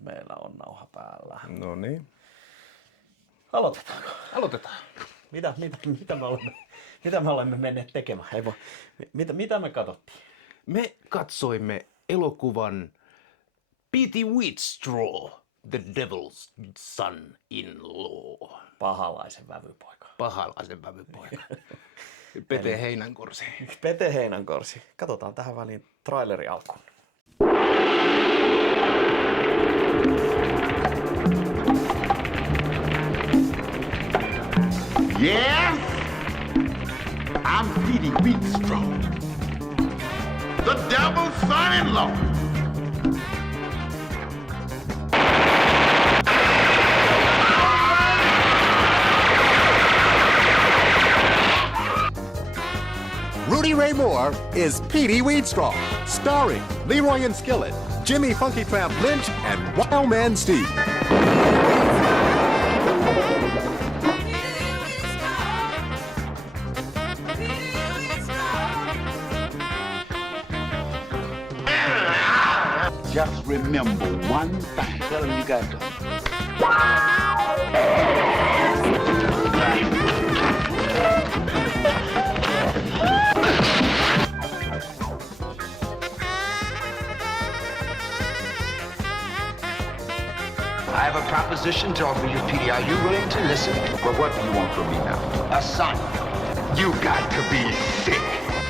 Meillä on nauha päällä. No niin. Aloitetaanko? Aloitetaan. Mitä me olemme menneet tekemään? Mitä me katsottiin? Me katsoimme elokuvan Petey Wheatstraw, The Devil's Son-in-Law. Pahalaisen vävypoika. Pahalaisen vävypoika. Pete Heinänkorsi. Pete Heinänkorsi. Katsotaan tähän väliin traileri alkuun. Yeah? I'm Petey Wheatstraw, the devil's son-in-law. Rudy Ray Moore is Petey Wheatstraw, starring Leroy and Skillet, Jimmy Funky Tramp Lynch, and Wild Man Steve. Just remember one thing. Tell him you got to. I have a proposition to offer you, Petey. Are you willing to listen? Well, what do you want from me now? A son. You got to be sick.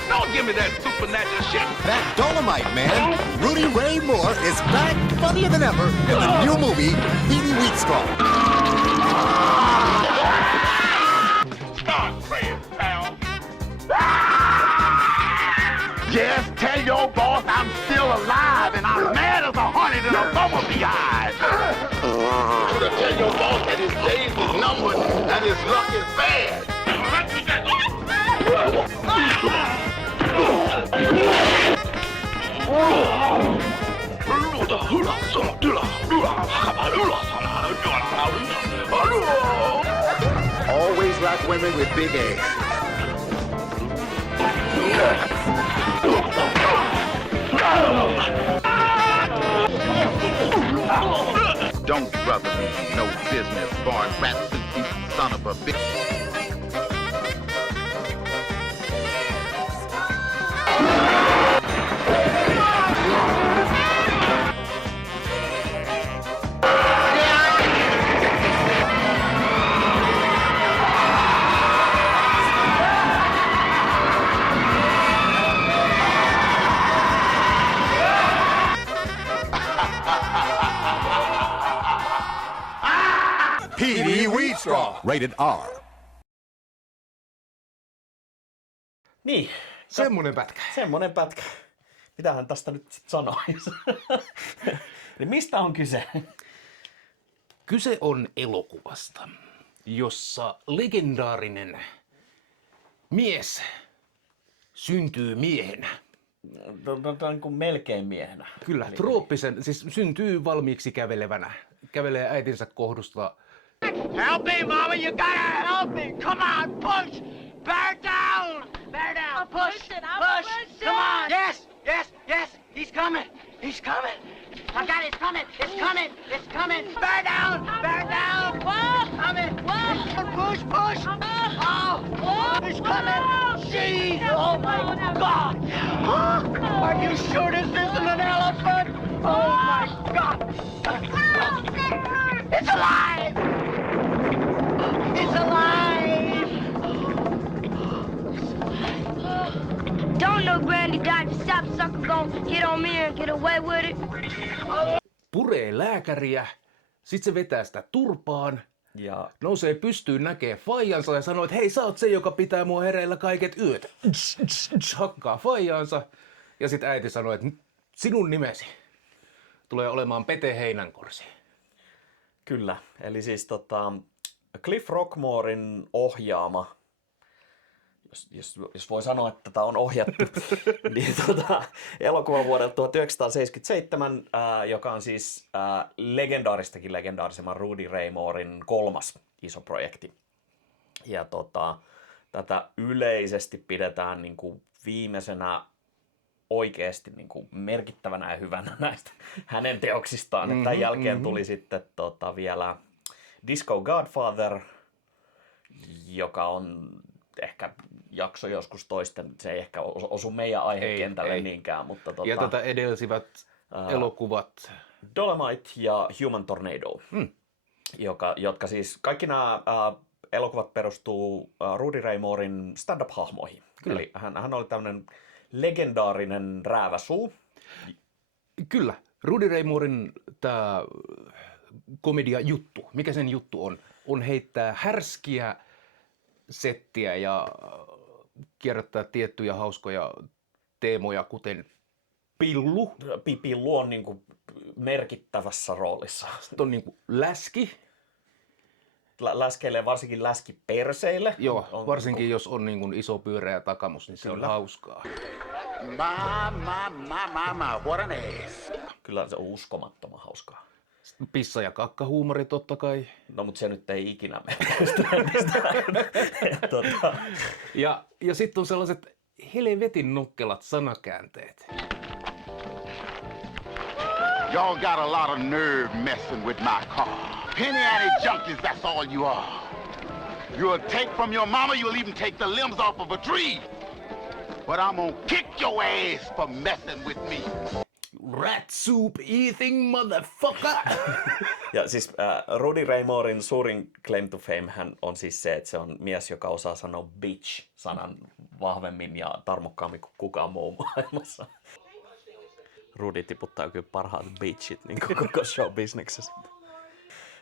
Don't give me that supernatural shit. That Dolomite man, Rudy Ray Moore, is back funnier than ever in the new movie, Petey Wheatstraw. Start praying, pal. Just tell your boss I'm still alive and I'm mad as a hornet in a bumblebee hive. Tell your boss that his days is numbered and his luck is bad. Always like women with big ass. Don't brother me, no business, born rat suit, son of a bitch. Petey Wheatstraw. Rated R. Niin, Semmonen pätkä. Mitähän tästä nyt sit sanoisi? Eli mistä on kyse? Kyse on elokuvasta, jossa legendaarinen mies syntyy miehenä. Niin kuin melkein miehenä. Kyllä, trooppisen, siis syntyy valmiiksi kävelevänä. Kävelee äitinsä kohdusta. Help me, Mama! You gotta help me! Come on, push! Bear down! Bear down! Push! Push! Come on! Yes! Yes! Yes! He's coming! He's coming! I got it! It's coming! It's coming! It's coming! Bear down! Bear down! Whoa! Coming! Whoa! Push! Push! Oh! He's coming! Jeez! Oh my God! Are you sure this isn't an elephant? Oh my God! It's alive! It's alive! Don't know Granny died. The sap sucker gon' get on me and get away with it. Puree lääkäriä, sit se vetää sitä turpaan, Ja nousee pystyyn, näkee faijansa ja sanoo, että hei, sä oot se, joka pitää mua hereillä kaiket yöt. Hakkaa faijansa ja sit äiti sanoo, että sinun nimesi tulee olemaan Pete Heinänkorsi. kyllä, eli siis Cliff Rockmoren ohjaama, jos voi sanoa, että tätä on ohjattu, niin elokuva vuodelta 1977, joka on siis legendaaristakin legendaarisemman Rudy Ray Mooren kolmas iso projekti. Ja tätä yleisesti pidetään niin kuin viimeisenä oikeasti niin kuin merkittävänä ja hyvänä näistä hänen teoksistaan. Mm-hmm, tämän jälkeen tuli sitten vielä Disco Godfather, joka on ehkä jakso joskus toisten, se ei ehkä osu meidän aihekentälle niinkään. Mutta ja tätä edelsivät elokuvat. Dolomite ja Human Tornado, jotka siis kaikki nämä elokuvat perustuu Rudy Ray Mooren stand-up-hahmoihin. Kyllä. Eli hän oli tämmöinen legendaarinen rääväsuu. Kyllä. Rudy Ray Mooren tämä komedia-juttu, mikä sen juttu on heittää härskiä settiä ja kierrättää tiettyjä hauskoja teemoja, kuten pillu. Pillu on niin kuin merkittävässä roolissa. Sitten on niin kuin läski. Läskeille, varsinkin läskiperseille. Joo, varsinkin jos on niin kuin iso pyöreä takamus, niin se on hauskaa. My, what an ass. Kyllä se on uskomattoman hauskaa. Pissa- ja kakkahuumori totta kai. No, mutta se nyt ei ikinä mene. Ja sitten on sellaiset helvetin nukkelat sanakäänteet. Y'all got a lot of nerve messing with my car. Penny ante junkies, that's all you are. You'll take from your mama, you'll even take the limbs off of a tree. But I'm gonna kick your ass for messing with me. Rat soup eating motherfucker! Ja siis Rudy Ray Mooren suurin claim to fame hän on siis se, että se on mies, joka osaa sanoa bitch-sanan vahvemmin ja tarmokkaammin kuin kukaan muu maailmassa. Rudy tiputtaa kyllä parhaat bitchit niin koko show-bisneksessä.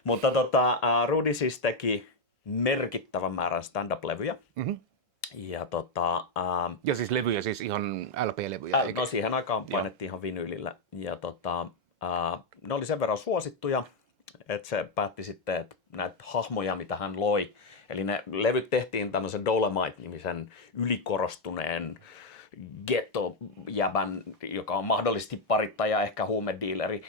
Mutta Rudy siis teki merkittävän määrän stand-up-levyjä. Mm-hmm. Ja siis levyjä, siis ihan LP-levyjä. No siihen aikaan painettiin ihan vinyylillä. Ja ne oli sen verran suosittuja, että se päätti sitten, että näitä hahmoja, mitä hän loi, eli ne levyt tehtiin tämmöisen Dolomite-nimisen ylikorostuneen ghetto-jäbän, joka on mahdollisesti parittaja, ehkä huumediileri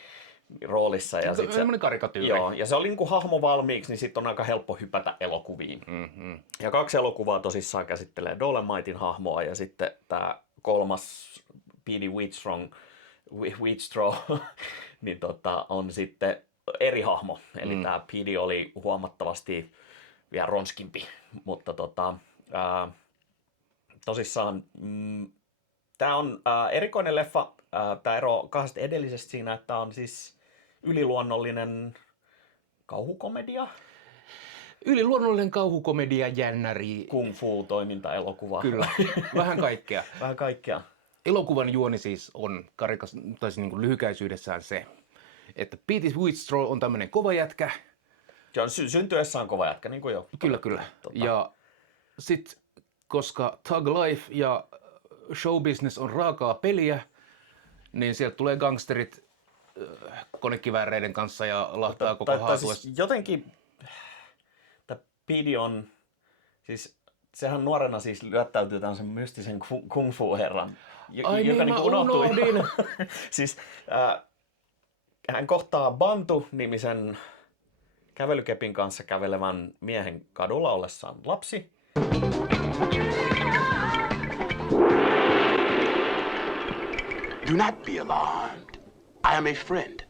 roolissa. Ja sit semmoinen karikatyyri. Joo, ja se oli niin kuin hahmo valmiiksi, niin sitten on aika helppo hypätä elokuviin. Mm-hmm. Ja 2 elokuvaa tosissaan käsittelee Dolomitein hahmoa, ja sitten tämä kolmas P.D. Wheatstraw niin on sitten eri hahmo. Eli tämä P.D. oli huomattavasti vielä ronskimpi, mutta tosissaan tämä on erikoinen leffa. Tämä ero 2 edellisestä siinä, että tämä on siis yliluonnollinen kauhukomedia. Yliluonnollinen kauhukomedia, jännäri. Kung fu-toimintaelokuva. Kyllä, vähän kaikkea. Vähän kaikkea. Elokuvan juoni siis on niin kuin lyhykäisyydessään se, että P.D. Wheatstraw on tämmöinen kova jätkä. Se on syntyessään kova jätkä, niin kuin jo. Kyllä. Ja sit, koska Thug Life ja showbusiness on raakaa peliä, niin sieltä tulee gangsterit konekivääreiden kanssa ja lahtaa koko haatuessa. Siis jotenkin tämä P.D. on, siis sehän nuorena siis lyöttäytyy tämmöisen mystisen kung fu-herran, Ai joka niin, mä unohtui. unohdin. Siis hän kohtaa Bantu-nimisen kävelykepin kanssa kävelevän miehen kadulla ollessaan lapsi. Do not be alarmed. I am a friend.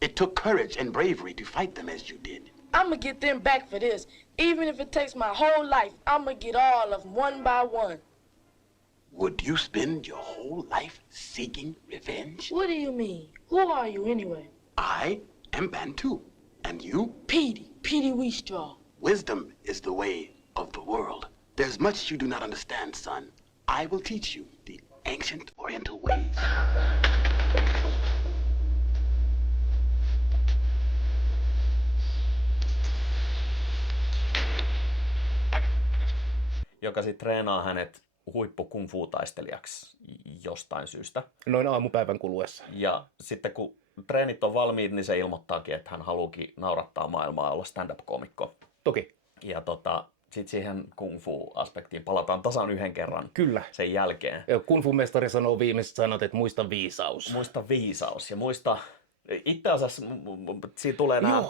It took courage and bravery to fight them as you did. I'ma get them back for this. Even if it takes my whole life, I'ma get all of them one by one. Would you spend your whole life seeking revenge? What do you mean? Who are you anyway? I am Bantu. And you? Petey Wheatstraw. Wisdom is the way of the world. There's much you do not understand, son. I will teach you the ancient Oriental ways. Joka sitten treenaa hänet huippu kung fu-taistelijaksi jostain syystä. Noin aamupäivän kuluessa. Ja sitten kun treenit on valmiit, niin se ilmoittaakin, että hän haluukin naurattaa maailmaa ja olla stand-up-komikko. Toki. Ja sitten siihen kung fu-aspektiin palataan tasan yhden kerran. Kyllä. Sen jälkeen. Ja kung fu-mestari sanoo viimeiset sanat, että muista viisaus. Muista viisaus ja muista. Itse asiassa siitä tulee nämä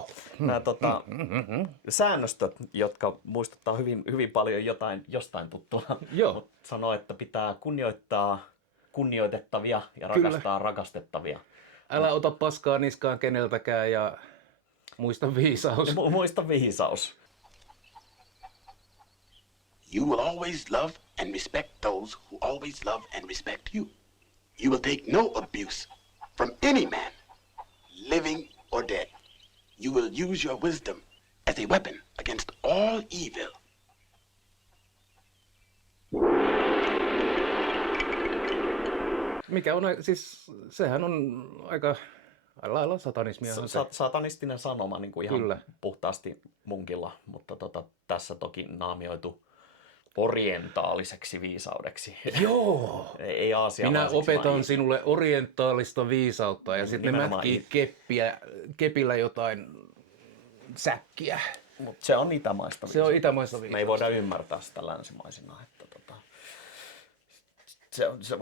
säännöstöt, jotka muistuttaa hyvin paljon jostain tuttua. Joo. Sanoo, että pitää kunnioittaa kunnioitettavia ja Kyllä. rakastaa rakastettavia. Älä ota paskaa niskaan keneltäkään ja muista viisaus. Ja muista viisaus. You will always love and respect those who always love and respect you. You will take no abuse from any man, living or dead. You will use your wisdom as a weapon against all evil. Mikä on, siis sehän on aika lailla satanismia. Satanistinen sanoma niin kuin ihan Kyllä. puhtaasti munkilla, mutta tässä toki naamioitu orientaaliseksi viisaudeksi. Joo! Ei aasialaiseksi. Minä opetan vaan sinulle orientaalista viisautta ja sitten ne Nimenomaan mätkii kepillä jotain säkkiä. Mut se on itämaista Se on itämaista Me ei viisausta. voida ymmärtää sitä länsimaisina. Että se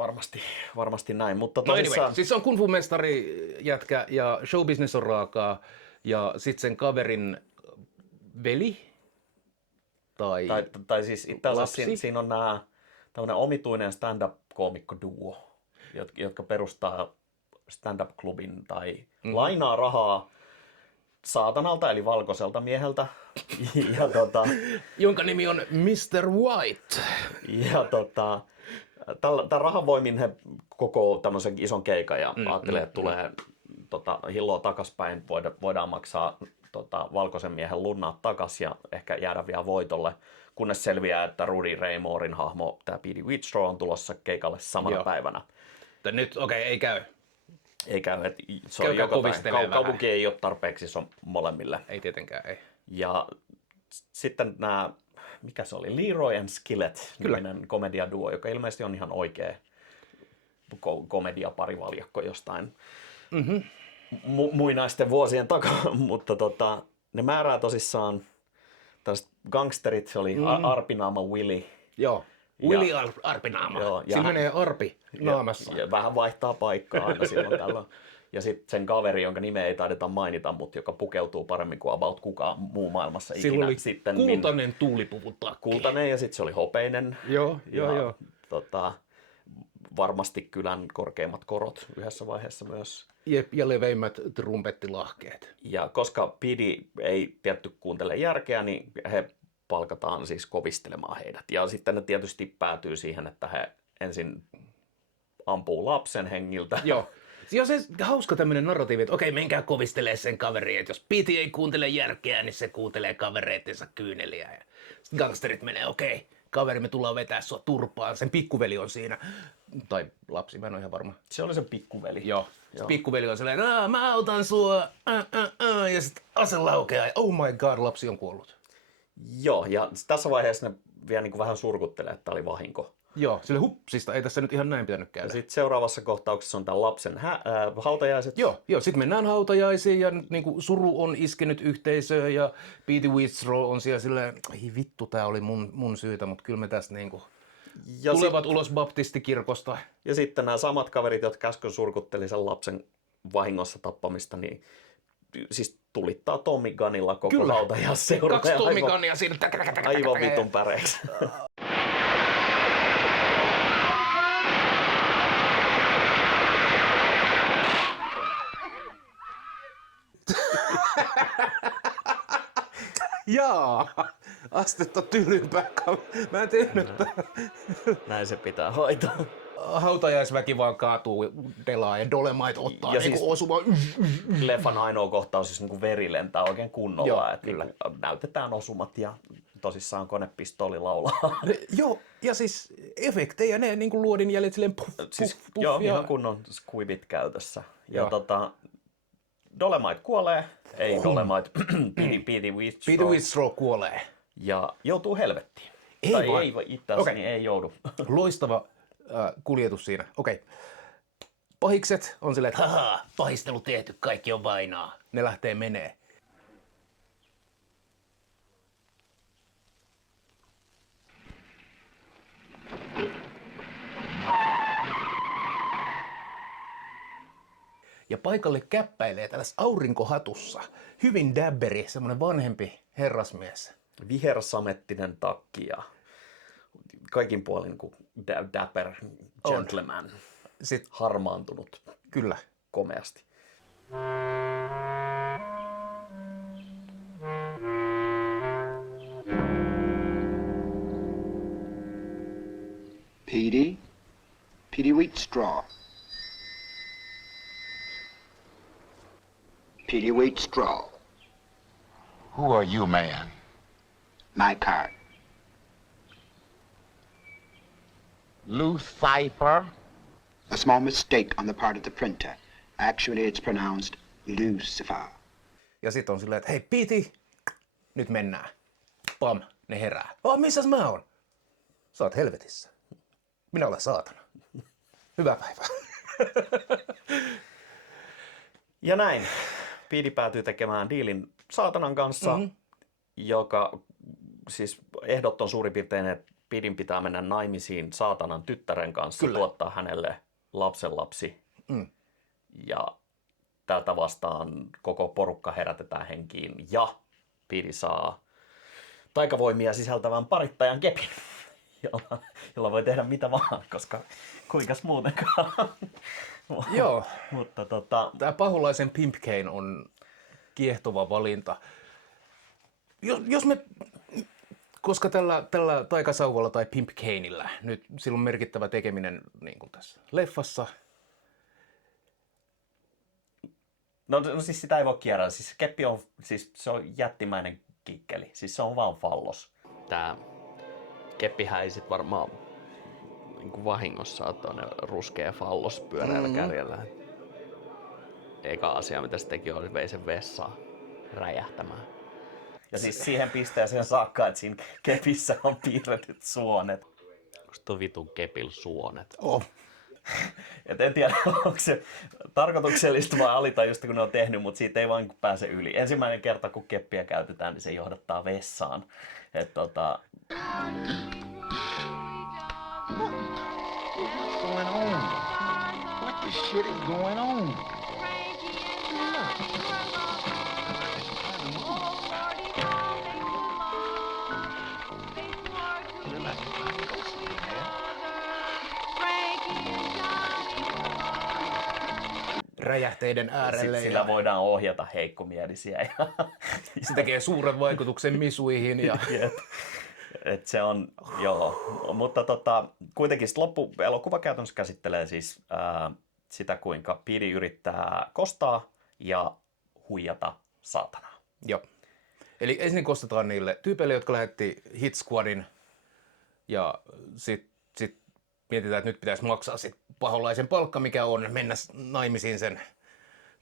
varmasti näin. Mutta No tosissaan, anyway, siis se on kung fu mestari jätkä ja showbusiness on raakaa ja sitten sen kaverin veli tai siis itse asiassa lapsi. siinä on tämmöinen omituinen stand-up-koomikko-duo, jotka perustaa stand-up-klubin tai lainaa rahaa saatanalta eli valkoiselta mieheltä. ja jonka nimi on Mr. White. tämän rahan voimin he koko tämmöisen ison keikan ja ajattelee, että tulee hilloa takaspäin, voidaan maksaa valkoisen miehen lunnat takas ja ehkä jäädä vielä voitolle, kunnes selviää, että Rudy Ray Mooren hahmo, tämä Petey Wheatstraw, on tulossa keikalle samana Joo. päivänä. Nyt ei käy. Ei käy, että se Käykää on joka kovistelemaan vähän. kaupunki ei ole tarpeeksi iso molemmille. Ei tietenkään, ei. Ja sitten nämä, mikä se oli, Leroy and Skillet, niminen komediaduo, joka ilmeisesti on ihan oikea komediaparivaljakko jostain muinaisten vuosien takaa, mutta ne määrää tosissaan tällaiset gangsterit, se oli Arpinaama Willy. Joo. Willy Arpinaama. Joo, ja Siinä menee arpi naamassa. Ja vähän vaihtaa paikkaa aina silloin tällöin. Ja sitten sen kaveri, jonka nimeä ei taideta mainita, mutta joka pukeutuu paremmin kuin about kukaan muu maailmassa ikinä. Sillä oli sitten kultainen tuulipuvun-takki. kultainen ja sitten se oli hopeinen. Joo. Varmasti kylän korkeimmat korot yhdessä vaiheessa myös. Jep, ja leveimmät trumpettilahkeet. Ja koska Pidi ei tietty kuuntele järkeä, niin he palkataan siis kovistelemaan heidät. Ja sitten ne tietysti päätyy siihen, että he ensin ampuu lapsen hengiltä. Joo. Joo, se hauska tämmöinen narratiivi, että okei, menkää kovistelee sen kaveriin, että jos Piti ei kuuntele järkeä, niin se kuuntelee kavereittensa kyyneliä. Ja sitten gangsterit menee, okei, kaveri, me tullaan vetää sua turpaan, sen pikkuveli on siinä. Tai lapsi, mä en ole ihan varma. Se oli se pikkuveli. Joo. Pikkuveli on sellainen, mä autan sua, ja sitten ase laukeaa, ja oh my god, lapsi on kuollut. Joo, ja tässä vaiheessa ne vielä niin kuin vähän surkuttelee, että tämä oli vahinko. Joo, sille hupsista ei tässä nyt ihan näin pitänyt käydä. Ja sitten seuraavassa kohtauksessa on tämän lapsen hautajaiset. Joo, sitten mennään hautajaisiin ja niin kuin suru on iskenyt yhteisöön ja Petey Wheatstraw on siellä silleen, ei vittu, tää oli mun syytä, mutta kyllä me tästä niin kuin tulevat ulos baptistikirkosta. Ja sitten nämä samat kaverit, jotka äsken surkutteli sen lapsen vahingossa tappamista, niin siis tulittaa Tommy Gunnilla koko hautajaisseura. 2 Tommy Gunnia siinä. Aivan vitun päreiksi. Jaa, astetta tylympää. Mä en tiennyt, että Näin se pitää hoitaa. hautajaisväki vaan kaatuu delaa ja Dolemite ottaa Ja niin siis- osuma. Leffan ainoa kohtaus, jos niin veri lentää oikein kunnolla. Joo, että kyllä. näytetään osumat ja tosissaan konepistooli laulaa. Joo, ja siis efektejä, ne niin kuin luodin jäljet silleen puff, Siis, puff, puff, joo, ja... ihan kunnon squibit käytössä. Ja Joo. Dolemite kuolee, ei Dolemite, Petey Wheatstraw. Petey Wheatstraw kuolee. Ja joutuu helvettiin. Ei tai vaan. ei itse asiassa, Okei. niin ei joudu. Loistava kuljetus siinä. Okei. Pahikset on silleen, että haha, pahistelu tehty, kaikki on vainaa. Ne lähtee menee. Ja paikalle käppäilee tällaisessa aurinkohatussa hyvin dabberi, semmoinen vanhempi herrasmies. Vihersamettinen takki ja kaikin puolin kuin dapper gentleman. sit, harmaantunut kyllä. komeasti. Petey Wheatstraw. Petey Wheatstraw. Who are you, man? My card. Lucifer? A small mistake on the part of the printer. Actually, it's pronounced Lucifer. Ja sit on silleen, että hei Piti, nyt mennään. Pam, ne herää. Missäs mä oon? Sä oot helvetissä. Minä olen saatana. Hyvää päivää. Ja näin. Pidi päätyy tekemään diilin saatanan kanssa, joka siis ehdot on suurin piirtein, että Pidin pitää mennä naimisiin saatanan tyttären kanssa, Kyllä. tuottaa hänelle lapsenlapsi. Ja tältä vastaan koko porukka herätetään henkiin ja Pidi saa taikavoimia sisältävän parittajan kepin, jolla voi tehdä mitä vaan, koska kuinkas muutenkaan. Joo. Mutta Tää paholaisen Pimp Cane on kiehtova valinta. Jos me, koska tällä taikasauvalla tai Pimp Caneillä nyt sillä on merkittävä tekeminen niin kuin tässä leffassa. No siis sitä ei voi kierrellä. Siis keppi on, siis se on jättimäinen kikkeli. Siis se on vaan fallos. Tää keppihän ei sit varmaan niin vahingossa ole tuonne ruskea fallos pyöreällä kärjellä. Eka asia mitä se teki oli vei sen vessaan räjähtämään. Ja siis siihen pisteeseen saakka, että siinä kepissä on piirretyt suonet. Onko tuo vitun kepil suonet? Et en tiedä, onko se tarkoituksellista vai alitajusta, kun ne on tehnyt, mutta siitä ei vaan pääse yli. Ensimmäinen kerta, kun keppiä käytetään, niin se johdattaa vessaan. Going on? What the shit is going on? Räjähteiden äärelle. Sillä voidaan ohjata heikkomielisiä. Se tekee suuren vaikutuksen misuihin. Ja... Et se on, joo. Mutta kuitenkin elokuva käytännössä käsittelee siis sitä, kuinka Pidi yrittää kostaa ja huijata saatanaa. Joo. Eli ensin kostetaan niille tyypeille, jotka lähetti Hit Squadin. Ja sit mietitään, että nyt pitäisi maksaa sit paholaisen palkka, mikä on mennä naimisiin sen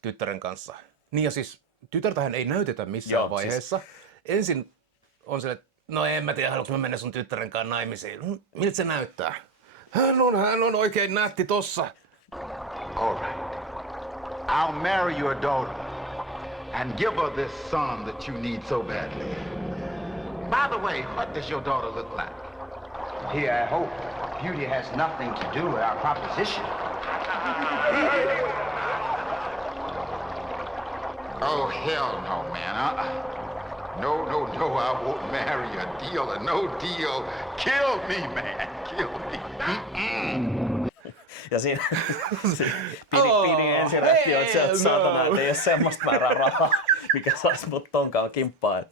tyttären kanssa. Niin ja siis tytärtähän ei näytetä missään vaiheessa. Siis... Ensin on se, että no en mä tiedä, haluanko mä mennä sun tyttären kanssa naimisiin. Miltä se näyttää? Hän on oikein nätti tossa. All right. I'll marry your daughter and give her this son that you need so badly. By the way, what does your daughter look like? Here, I hope beauty has nothing to do with our proposition. Oh, hell no, man. No, I won't marry a dealer. No deal. Kill me, man. Kill me. Ja siinä Pidi ensin reaktio, että sieltä saatana, että ei ole semmoista määrää rahaa, mikä saisi mut tonkaan kimppaa.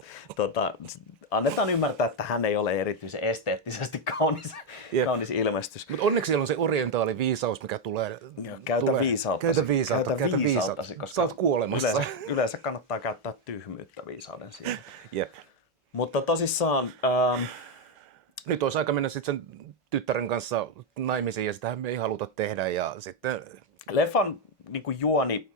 Annetaan ymmärtää, että hän ei ole erityisen esteettisesti kaunis ilmestys. Mutta onneksi siellä on se orientaali viisaus, mikä tulee. Käytä viisautta. Käytä viisautta, koska sä oot kuolemassa. Yleensä kannattaa käyttää tyhmyyttä viisauden siihen. Jep. Mutta tosissaan... Nyt olisi aika mennä sitten sen tyttären kanssa naimisiin ja sitähän me ei haluta tehdä. Ja sitten... Leffan niin kuin juoni,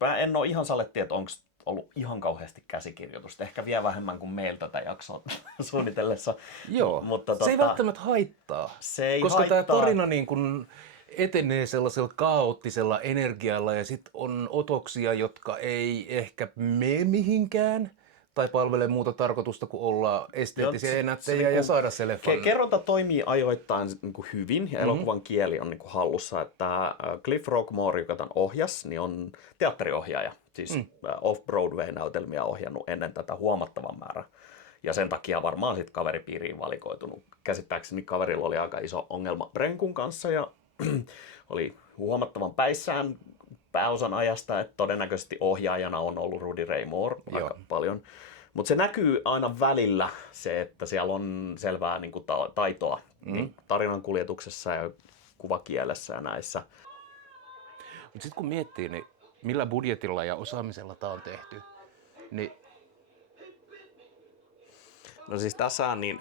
mä en ole ihan saletti, että onko ollut ihan kauheasti käsikirjoitusta. Ehkä vielä vähemmän kuin meillä tätä jaksoa suunnitellessa. Joo, mutta se ei välttämättä haittaa. Se ei koska haittaa. Tämä tarina niin kuin etenee sellaisella kaoottisella energialla ja sitten on otoksia, jotka ei ehkä mene mihinkään tai palvele muuta tarkoitusta kuin olla esteettisiä enättejä ja saada se leffan. Kerronta toimii ajoittain niin kuin hyvin ja elokuvan kieli on niin kuin hallussa. Että Cliff Rockmore, joka tämän ohjasi, niin on teatteriohjaaja. Siis Off-Broadway-näytelmiä ohjannut ennen tätä huomattavan määrän. Ja sen takia varmaan sitten kaveripiiriin valikoitunut. Käsittääkseni kaverilla oli aika iso ongelma Brenkun kanssa ja oli huomattavan päissään pääosan ajasta, että todennäköisesti ohjaajana on ollut Rudy Ray Moore aika paljon. Mutta se näkyy aina välillä se, että siellä on selvää niin kuin taitoa niin tarinan kuljetuksessa ja kuvakielessä ja näissä. Mutta sitten kun miettii, niin millä budjetilla ja osaamisella tämä on tehty, niin... No siis tässä niin...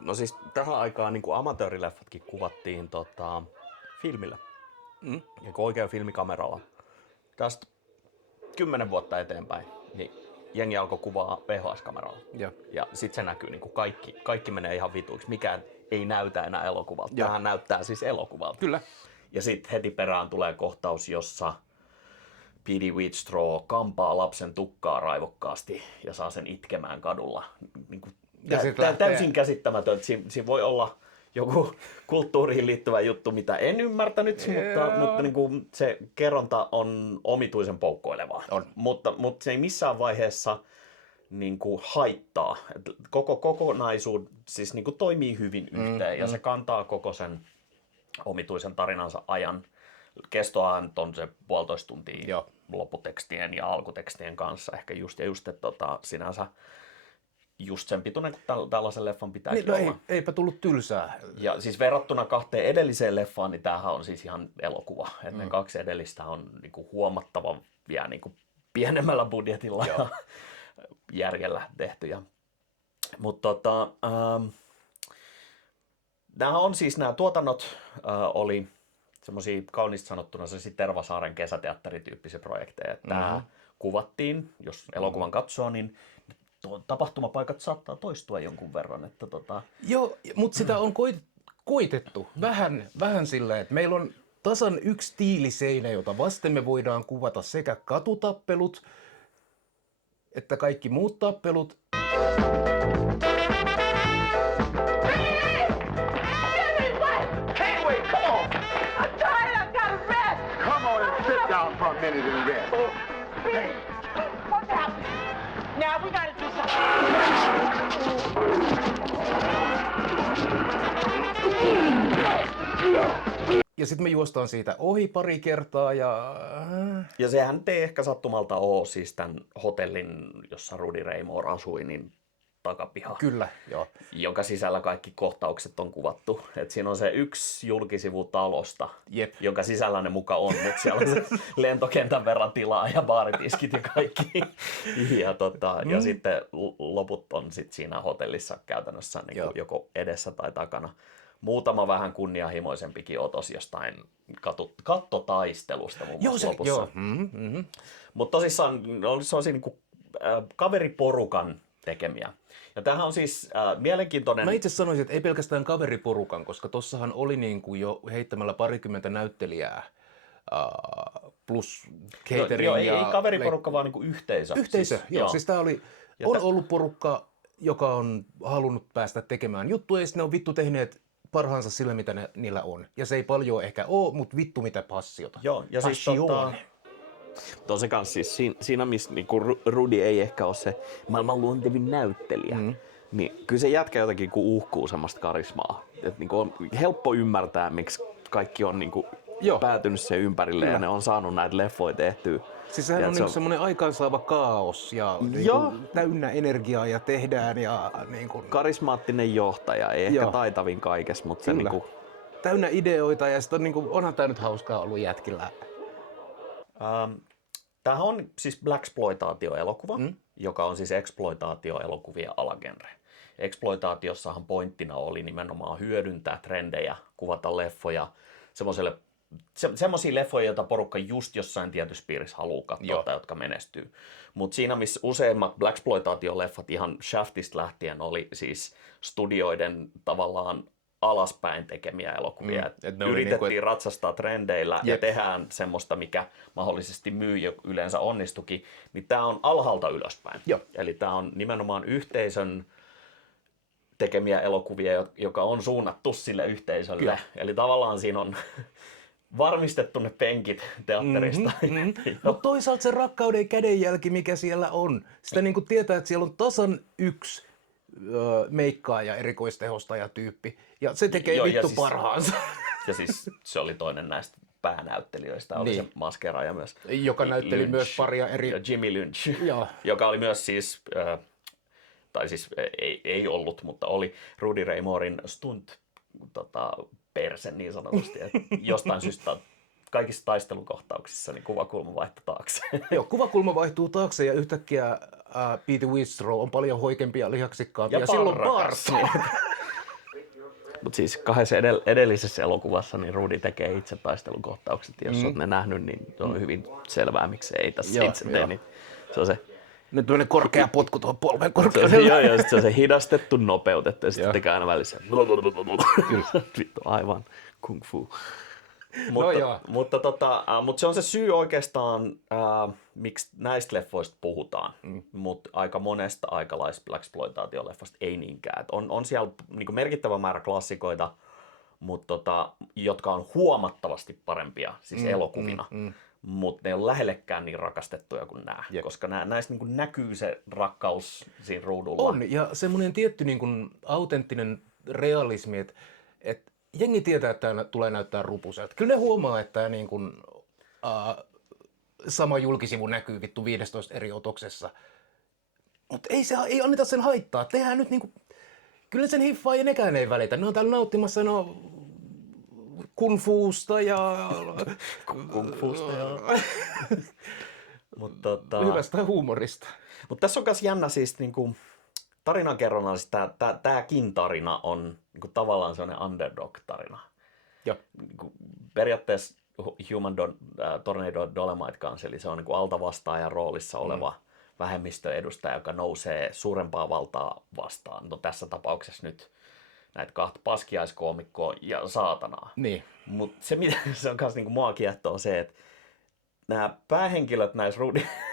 No siis tähän aikaan niin kuin amatöörileffatkin kuvattiin filmillä. Ja oikein filmikameralla. Tästä 10 vuotta eteenpäin, niin jengi alkoi kuvaa VHS-kameralla. Ja sit se näkyy, niin kuin kaikki menee ihan vituiksi. Mikään ei näytä enää elokuvalta. Tämähän näyttää siis elokuvalta. Kyllä. Ja sitten heti perään tulee kohtaus, jossa P.D. Wheatstraw kampaa lapsen tukkaa raivokkaasti ja saa sen itkemään kadulla. Niin kuin täysin käsittämätön. Siinä voi olla joku kulttuuriin liittyvä juttu, mitä en ymmärtänyt, mutta niin kuin se kerronta on omituisen poukkoilevaa. Mutta se ei missään vaiheessa niin kuin haittaa. Koko kokonaisuus siis niin kuin toimii hyvin yhteen ja se kantaa koko sen omituisen tarinansa ajan. Kestoaan on se 1,5 tuntia lopputekstien ja alkutekstien kanssa ehkä just että sinänsä just sen pituinen, kun tällaisen leffan pitäisi olla. Eipä tullut tylsää. Ja siis verrattuna 2 edelliseen leffaan, niin tämähän on siis ihan elokuva. Että ne 2 edellistä on niinku huomattavan vielä niinku pienemmällä budjetilla ja järjellä tehtyjä. Mutta nämä on siis nämä tuotannot oli semmoisia kauniisti sanottuna semmoisia Tervasaaren kesäteatterityyppisiä projekteja. Tämä kuvattiin, jos elokuvan katsoo, niin tapahtumapaikat saattaa toistua jonkun verran. Että Joo, mutta sitä on koitettu vähän silleen, että meillä on tasan yksi tiiliseinä, jota vasten me voidaan kuvata sekä katutappelut että kaikki muut tappelut. Sit down for a minute and rest. What's happening? Now we gotta do something. Ja sitten me juostaan siitä ohi pari kertaa ja sehän ei ehkä sattumalta ole siis tämän hotellin, jossa Rudy Ray Moore asui, niin takapiha. Kyllä, joo. Jonka sisällä kaikki kohtaukset on kuvattu. Et siinä on se yksi julkisivu talosta, jonka sisällä ne muka on, mutta siellä on se lentokentän verran tilaa ja baaritiskit ja kaikki. Ja sitten loput on sit siinä hotellissa käytännössä niin kuin joko edessä tai takana. Muutama vähän kunnianhimoisempikin otos jostain kattotaistelusta muun muassa lopussa. Mutta tosissaan se on siinä niin kaveriporukan tekemiä. Ja tämähän on siis mielenkiintoinen... Mä itse sanoisin, että ei pelkästään kaveriporukan, koska tossahan oli niin kuin jo heittämällä 20 näyttelijää plus catering ei kaveriporukka, vaan niin kuin yhteisö. Yhteisö, siis tää on ollut porukka, joka on halunnut päästä tekemään juttuja, ja sitten ne on vittu tehneet parhaansa sillä, mitä niillä on. Ja se ei paljon ehkä ole, mutta vittu mitä passiota. Joo, ja siis tosi kanssa siis siinä missä niinku Rudy ei ehkä ole se maailman luontevin näyttelijä, niin kyllä se jätkä jotenkin uhkuu semmoista karismaa. Että niinku on helppo ymmärtää, miksi kaikki on niinku päätynyt sen ympärille ja ne on saanut näitä leffoja tehtyä. Siis sehän on niinku semmoinen aikaansaava kaos ja niinku täynnä energiaa ja tehdään ja niinku... Karismaattinen johtaja, ei ehkä taitavin kaikessa, mutta se niinku... Täynnä ideoita ja sitten on niinku, onhan tää nyt hauskaa ollut jätkillä. Tämä on siis blaxploitaatio-elokuva, joka on siis exploitaatio-elokuvien alagenre. Exploitaatiossahan pointtina oli nimenomaan hyödyntää trendejä, kuvata leffoja, semmoisia leffoja, joita porukka just jossain tietyssä piirissä haluaa katsoa tai jotka menestyy. Mutta siinä, missä useimmat blaxploitaatio-leffat ihan Shaftista lähtien oli siis studioiden tavallaan alaspäin tekemiä elokuvia. Yritettiin ratsastaa trendeillä ja tehdään semmoista, mikä mahdollisesti myy ja yleensä onnistukin, niin tämä on alhaalta ylöspäin. Eli tämä on nimenomaan yhteisön tekemiä elokuvia, joka on suunnattu sille yhteisölle. Eli tavallaan siinä on varmistettu ne penkit teatterista. Mutta toisaalta se rakkauden kädenjälki, mikä siellä on, sitä niin kuin tietää, että siellä on tasan yksi meikkaaja, erikoistehostaja tyyppi. Ja se tekee vittu parhaansa. Ja siis se oli toinen näistä päänäyttelijöistä, oli Niin. se maskeraaja myös. Joka näytteli Lynch myös paria eri... Ja Jimmy Lynch, Joo. joka oli myös siis, tai siis ei ollut, mutta oli Rudy Ray Mooren stunt perse niin sanotusti. Että jostain syystä kaikissa taistelukohtauksissa niin kuvakulma vaihtui taakse. Joo, kuvakulma vaihtuu taakse ja yhtäkkiä Pete Wheatstrow on paljon hoikempi ja lihaksikkaampi. Ja silloin parrakas. Bart. Mutta siis kahdessa edellisessä elokuvassa niin Rudy tekee itse taistelukohtaukset. Jos olet ne nähnyt, niin se on hyvin selvää, miksi se ei tässä Joo, itse joo. tee. Niin se on se, Nyt tämmöinen korkea potku tuohon polven se, on korkeudelle. se, joo, joo, sit se on se hidastettu nopeutettu ja sitten Joo. tekee aina välissä. Vittu, aivan kung fu. joo. Mutta se on se syy oikeastaan, miksi näistä leffoista puhutaan, mutta aika monesta blaxploitaatioleffasta ei niinkään. Et on siellä niinku merkittävä määrä klassikoita, mutta jotka on huomattavasti parempia siis elokuvina, mutta ne ei ole lähellekään niin rakastettuja kuin nämä, koska näistä niinku näkyy se rakkaus siinä ruudulla. On, ja semmoinen tietty niin kuin autenttinen realismi, että jengi tietää, että tämä tulee näyttää rupuselta. Kyllä ne huomaa, että tämä niin kuin, sama julkisivu näkyy vittu 15 eri otoksessa. Mutta ei anneta sen haittaa. Tehdään nyt niinku... Kyllä sen hiffaa ja nekään ei välitä. Ne on täällä nauttimassa kung fuusta ja... hyvästä huumorista. Mutta tässä on myös jännä siis niinku, tarinankerronnallisesti, tämäkin tarina on niinku, tavallaan sellainen underdog-tarina. Joo. Niinku, periaatteessa Human Tornado Dolemite kanssa, eli se on niinku altavastaajan roolissa oleva vähemmistöedustaja, joka nousee suurempaa valtaa vastaan. No tässä tapauksessa nyt näitä kahta paskiaiskoomikkoa ja saatanaa. Niin. Mutta se, mitä se on myös niinku mua kiehtoo, se, että nämä päähenkilöt näissä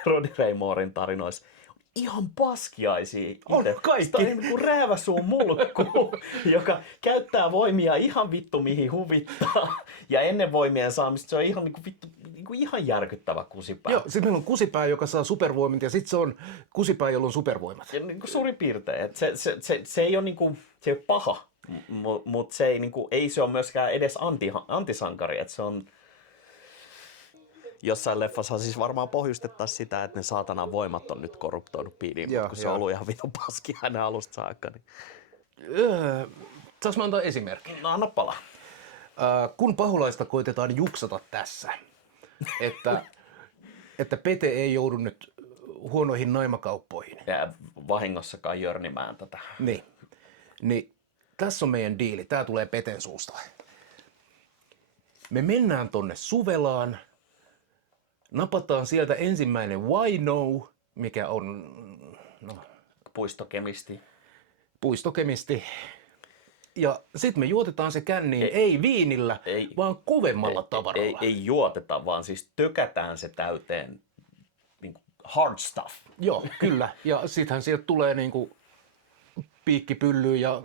Rudy Ray Mooren tarinoissa on ihan paskiaisia itse. On kaikki. Sitä on niin kuin rääväsuun mulkku, joka käyttää voimia ihan vittu mihin huvittaa. Ja ennen voimien saamista se on ihan niin kuin vittu, niin kuin ihan järkyttävä kusipää. Joo, sitten meillä on kusipää, joka saa supervoimat, ja sitten se on kusipää, jolla on supervoimat. Ja niin kuin suurin piirtein. Että se ei ole, niin kuin, se ei ole paha, mutta se ei, niin kuin, ei se ole myöskään edes antisankari. Että se on... Jossain leffassa siis varmaan pohjustettaisiin sitä, että ne saatanan voimat on nyt korruptoinut Pidiin, mutta kun se on ollut ihan vitun paskia aina alusta saakka. Niin... Saanko mä antaa esimerkin? No anna palaa. Kun paholaista koitetaan juksata tässä, että Pete ei joudu nyt huonoihin naimakauppoihin. Ja vahingossakaan jörnimään tätä. Niin tässä on meidän diili. Tää tulee Peten suusta. Me mennään tonne Suvelaan. Napataan sieltä ensimmäinen Wino, mikä on puistokemisti. Ja sitten me juotetaan se känniin, ei viinillä, vaan kovemmalla tavaralla. Ei juoteta, vaan siis tökätään se täyteen niin kuin hard stuff. Joo, kyllä. Ja sittenhän sieltä tulee niinku piikkipyllyä ja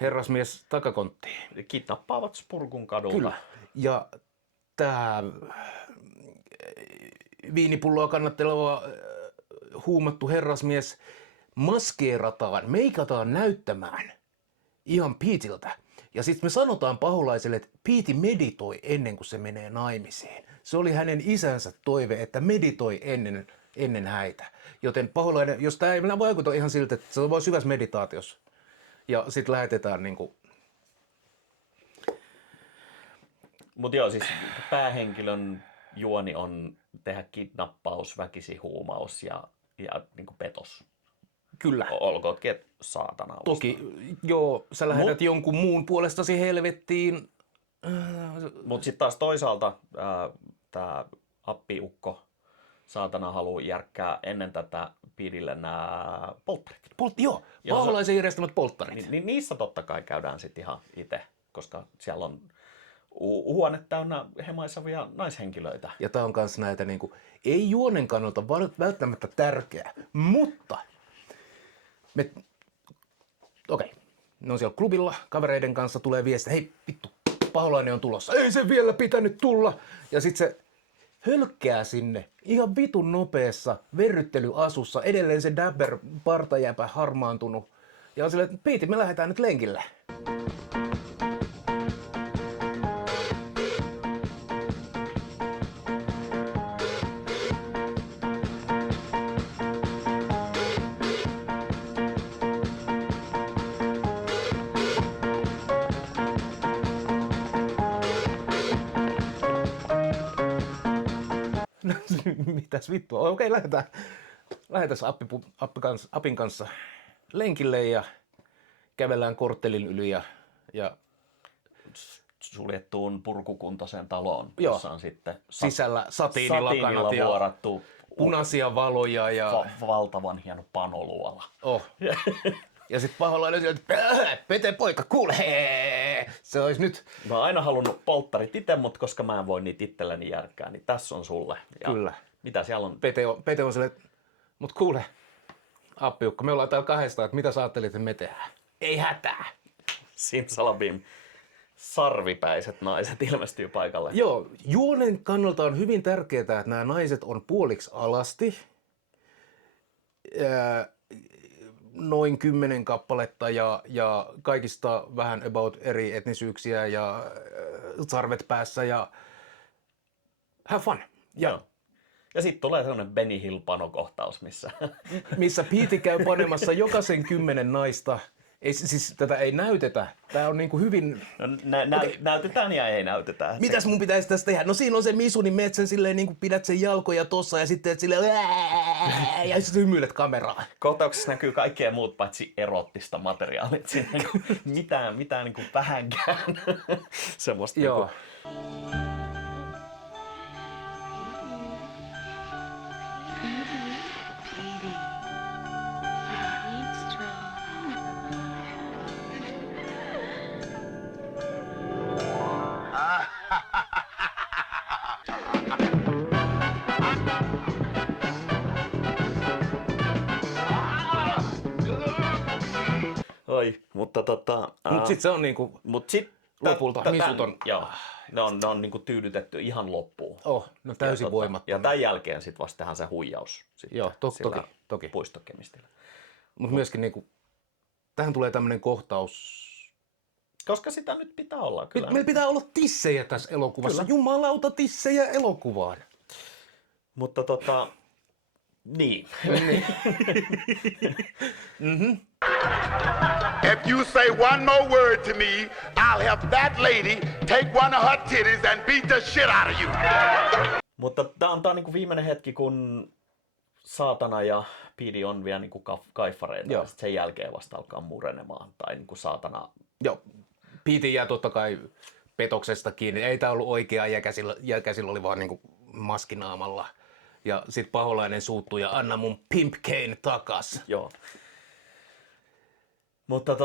herrasmies takakonttiin. Kidnappaavat Spurgun kadulta. Kyllä. Ja tää viinipulloa kannatteleva huumattu herrasmies maskeerataan, meikataan näyttämään ihan Peteiltä. Ja sitten me sanotaan paholaiselle, että Pete meditoi ennen kuin se menee naimisiin. Se oli hänen isänsä toive, että meditoi ennen häitä. Joten paholainen, jos tämä ei vaikuta ihan siltä, että se on vain syvässä meditaatiossa. Ja sitten lähetetään niinku... Mutta joo, siis päähenkilön juoni on tehdä kidnappaus, väkisihuumaus ja niin kuin petos. Kyllä. Olkootkin, että saatana. Toki, joo, sä lähetät jonkun muun puolestasi helvettiin. Mutta sitten taas toisaalta tämä appiukko saatana haluaa järkkää ennen tätä Pidille nämä polttarit. Joo, paholaisen järjestämät polttarit. Niin niissä totta kai käydään sitten ihan itse, koska siellä on huone täynnä hemaisavia naishenkilöitä. Ja tää on kans näitä niinku, ei juonen kannalta välttämättä tärkeää, mutta okei. Ne on siellä klubilla, kavereiden kanssa tulee viesti, hei vittu, paholainen on tulossa. Ei se vielä pitänyt tulla. Ja sit se hölkkää sinne ihan vitun nopeassa verryttelyasussa, edelleen se dapper partajäpä harmaantunut. Ja on silleen, että Pete, me lähdetään nyt lenkille. Mitäs vittua? Okei, lähdetään Apin kanssa lenkille ja kävellään korttelin yli ja Suljettuun purkukuntoiseen taloon, Joo. jossa on sitten sisällä satiinilakanat ja vuorattu punaisia valoja ja valtavan hieno panoluola. Ja sitten Paholainen sieltä, että Pete poika, kuule, se olisi nyt. Mä oon aina halunnut polttarit itse, mutta koska mä en voi niitä itselläni järkkää, niin tässä on sulle. Ja Kyllä. Mitä siellä on? Pete on silleen, mut kuule, Appiukko, me ollaan täällä kahdestaan, että mitä sä ajattelit, että me tehdään? Ei hätää. Simsalabim. Sarvipäiset naiset ilmestyy paikalle. Joo, juonen kannalta on hyvin tärkeää, että nämä naiset on puoliksi alasti. Noin 10 kappaletta ja kaikista vähän about eri etnisyyksiä ja sarvet päässä ja have fun. Ja sitten tulee sellainen Benny Hill-panokohtaus, missä Pete käy panemassa jokaisen 10 naista. Ei, siis tätä ei näytetä. Tää on niinku hyvin... No, näytetään ja ei näytetä. Mitäs mun pitäisi tässä tehdä? No siinä on se Misu, niin meet sen silleen niinku pidät sen jalkoja tossa ja sitten silleen ja sitten hymyilet kameraan. Kohtauksessa näkyy kaikkea muut paitsi erottista materiaalia. Siinä ei mitään niinku vähänkään semmoista. Joo. Oi, mutta Mut sit se on niinku lopulta Misuton. Joo, ne on niinku tyydytetty ihan loppuun. No täysin voimattomia. Ja tämän jälkeen sit vasta tehdään se huijaus. Joo, toki. Puistokemistillä. Mutta myöskin niinku, tähän tulee tämmönen kohtaus. Koska sitä nyt pitää olla kyllä. Meillä pitää olla tissejä tässä elokuvassa. Kyllä. Jumalauta tissejä elokuvaan. Mutta niin. If you say one more word to me, I'll have that lady take one of her titties and beat the shit out of you. Mutta tää on niinku viimeinen hetki, kun saatana ja Pidi on vielä niinku kaiffareita. Ja sen jälkeen vasta alkaa murenemaan. Tai niinku saatana... Joo, Pete jää totta kai petoksesta kiinni. Ei tää ollut oikea jäkäsillä oli vaan niinku maskinaamalla. Ja sit Paholainen suuttuu ja anna mun Pimp Cane takas. Joo. Mutta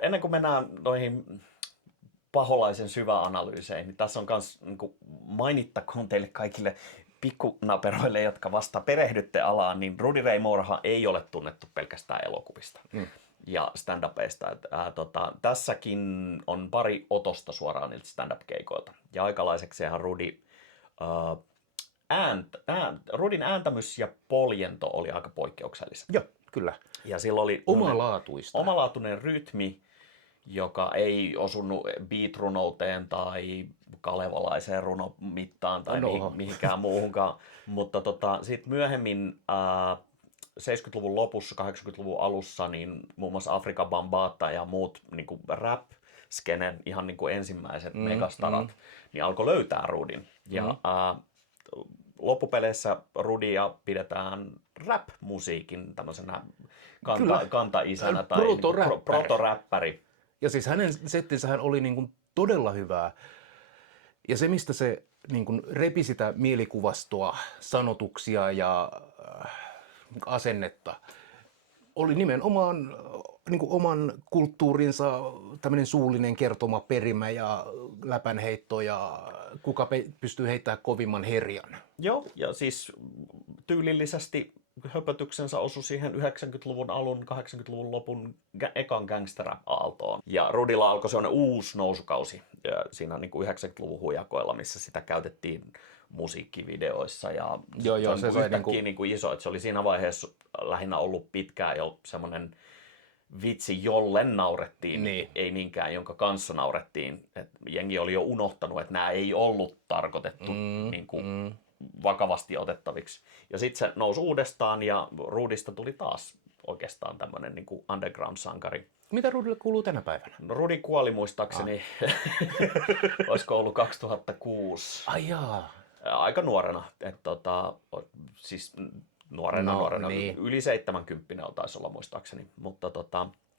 ennen kuin mennään noihin Paholaisen syväanalyyseihin, niin tässä on myös niin mainittakoon teille kaikille pikkunaperoille, jotka vasta perehdytte alaan, niin Rudy Ray Moorehan ei ole tunnettu pelkästään elokuvista ja stand-upeista. Tässäkin on pari otosta suoraan niiltä stand-up-keikoilta. Ja aikalaiseksihan Rudin ääntämys ja poljento oli aika poikkeuksellista. Joo, kyllä. Ja sillä oli omalaatuinen rytmi, joka ei osunut beat-runouteen tai kalevalaiseen runomittaan tai mihinkään muuhunkaan. Mutta sitten myöhemmin 70-luvun lopussa, 80-luvun alussa, niin muun muassa Afrika Bambaatta ja muut niin rap-skenen ihan niin ensimmäiset megastarat niin alkoi löytää Rudin. Ja loppupeleissä Rudia pidetään rap-musiikin tämmöisenä kantaisänä tai proto-räppäri. Ja siis hänen settinsähän oli niin kuin todella hyvää. Ja se, mistä se niin kuin repi sitä mielikuvastoa, sanotuksia ja asennetta, oli nimenomaan niin kuin oman kulttuurinsa tämmöinen suullinen kertoma perimä ja läpänheitto ja kuka pystyy heittämään kovimman herjan. Joo, ja siis tyylillisesti höpötyksensä osui siihen 90-luvun alun, 80-luvun lopun ekan gangster-aaltoon. Ja Rudilla alkoi sellainen uusi nousukausi siinä niin kuin 90-luvun hujakoilla, missä sitä käytettiin musiikkivideoissa. Ja se sai yhtäkkiä niin kuin iso, että se oli siinä vaiheessa lähinnä ollut pitkään jo semmoinen vitsi, jolle naurettiin, ei niinkään jonka kanssa naurettiin. Et jengi oli jo unohtanut, että nämä ei ollut tarkoitettu niin kuin vakavasti otettaviksi. Ja sitten se nousi uudestaan ja Rudista tuli taas oikeastaan tämmöinen niin kuin underground-sankari. Mitä Rudille kuuluu tänä päivänä? No Rudi kuoli muistaakseni, olisiko ollut 2006. Ai jaa. Aika nuorena, siis nuorena, niin. yli 70 taisi olla muistaakseni, mutta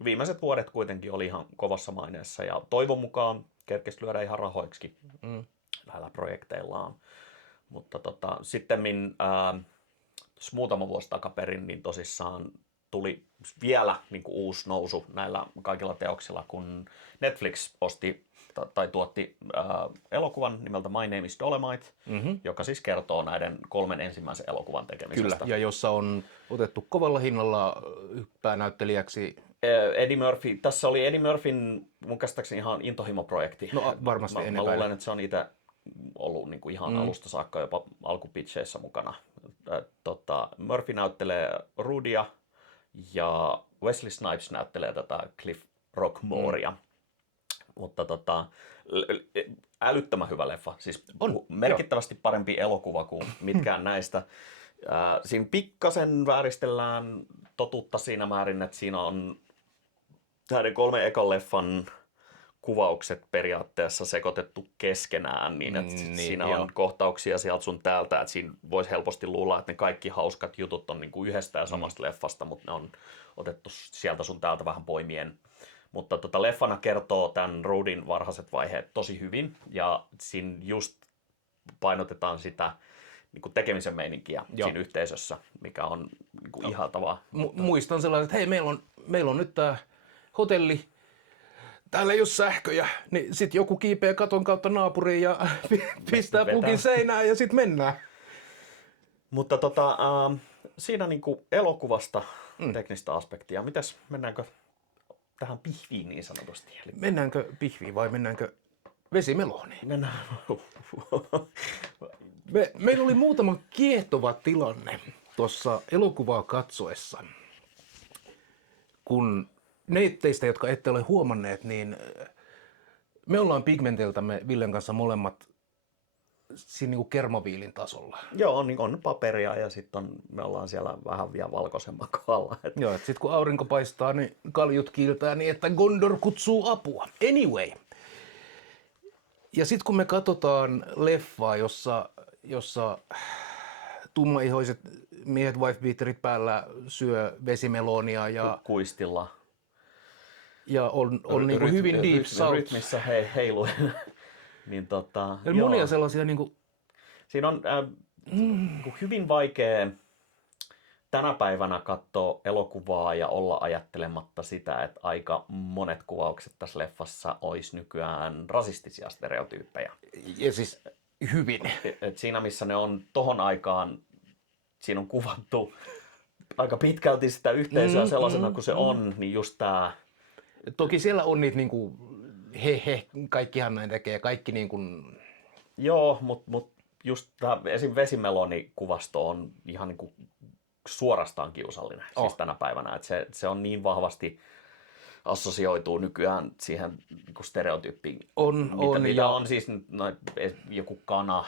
viimeiset vuodet kuitenkin oli ihan kovassa maineessa ja toivon mukaan kerkesi lyödä ihan rahoiksi näillä projekteillaan, mutta sitten muutama vuosi takaperin niin tosissaan tuli vielä niin kuin uusi nousu näillä kaikilla teoksilla, kun Netflix osti tai tuotti elokuvan nimeltä My Name is Dolemite, joka siis kertoo näiden 3 ensimmäisen elokuvan tekemisestä. Kyllä, ja jossa on otettu kovalla hinnalla päänäyttelijäksi Eddie Murphy. Tässä oli Eddie Murphyn mun käsittääkseni ihan intohimoprojekti. No varmasti mä luulen, että se on itse ollut niin kuin ihan alusta saakka jopa alkupitcheissä mukana. Murphy näyttelee Rudya ja Wesley Snipes näyttelee tätä Cliff Rockmorea. Mutta älyttömän hyvä leffa. Siis on merkittävästi parempi elokuva kuin mitkään näistä. Siinä pikkasen vääristellään totuutta siinä määrin, että siinä on näiden 3 ekan leffan kuvaukset periaatteessa sekoitettu keskenään, niin että siinä on kohtauksia sieltä sun täältä, että siinä voisi helposti luulla, että ne kaikki hauskat jutut on niin kuin yhdestä ja samasta leffasta, mutta ne on otettu sieltä sun täältä vähän poimien. Mutta leffana kertoo tämän Rudyn varhaiset vaiheet tosi hyvin, ja siinä just painotetaan sitä niin kuin tekemisen meininkiä siinä yhteisössä, mikä on niin kuin ihaltavaa. Muistan sellaiset, että hei, meillä on nyt tämä hotelli, täällä ei ole sähköjä, niin sitten joku kiipeää katon kautta naapuriin ja pistää pukin seinään ja sitten mennään. Mutta siinä niinku elokuvasta teknistä aspektia. Mitäs, mennäänkö tähän pihviin niin sanotusti? Eli Mennäänkö pihviin vai mennäänkö vesimelooniin? mennään. Meillä oli muutama kiehtova tilanne tuossa elokuvaa katsoessa, kun ne teistä, jotka ette ole huomanneet, niin me ollaan pigmenteiltämme Villen kanssa molemmat siinä niin kuin kermaviilin tasolla. Joo, on paperia ja sitten me ollaan siellä vähän vielä valkoisemman kohdalla. Joo, että sitten kun aurinko paistaa, niin kaljut kiiltää niin, että Gondor kutsuu apua. Anyway. Ja sitten kun me katsotaan leffaa, jossa tummaihoiset miehet wife-beaterit päällä syö vesimelonia ja kuistilla. Ja on niin kuin hyvin deep south. Rytmissä heiluu. Niin monia sellaisia niinku siinä on hyvin vaikea tänä päivänä katsoa elokuvaa ja olla ajattelematta sitä, että aika monet kuvaukset tässä leffassa olisi nykyään rasistisia stereotyyppejä. Ja siis hyvin. Et siinä missä ne on tohon aikaan, siinä on kuvattu aika pitkälti sitä yhteisöä sellaisena kuin se on, niin just tää. Toki siellä on niitä niinku kaikkihan näin tekee, kaikki niinku. Joo, mut just tää esim. Vesimeloni-kuvasto on ihan niinku suorastaan kiusallinen siis tänä päivänä, että se on niin vahvasti assosioituu nykyään siihen niinku stereotyyppiin. Mitä on siis joku kana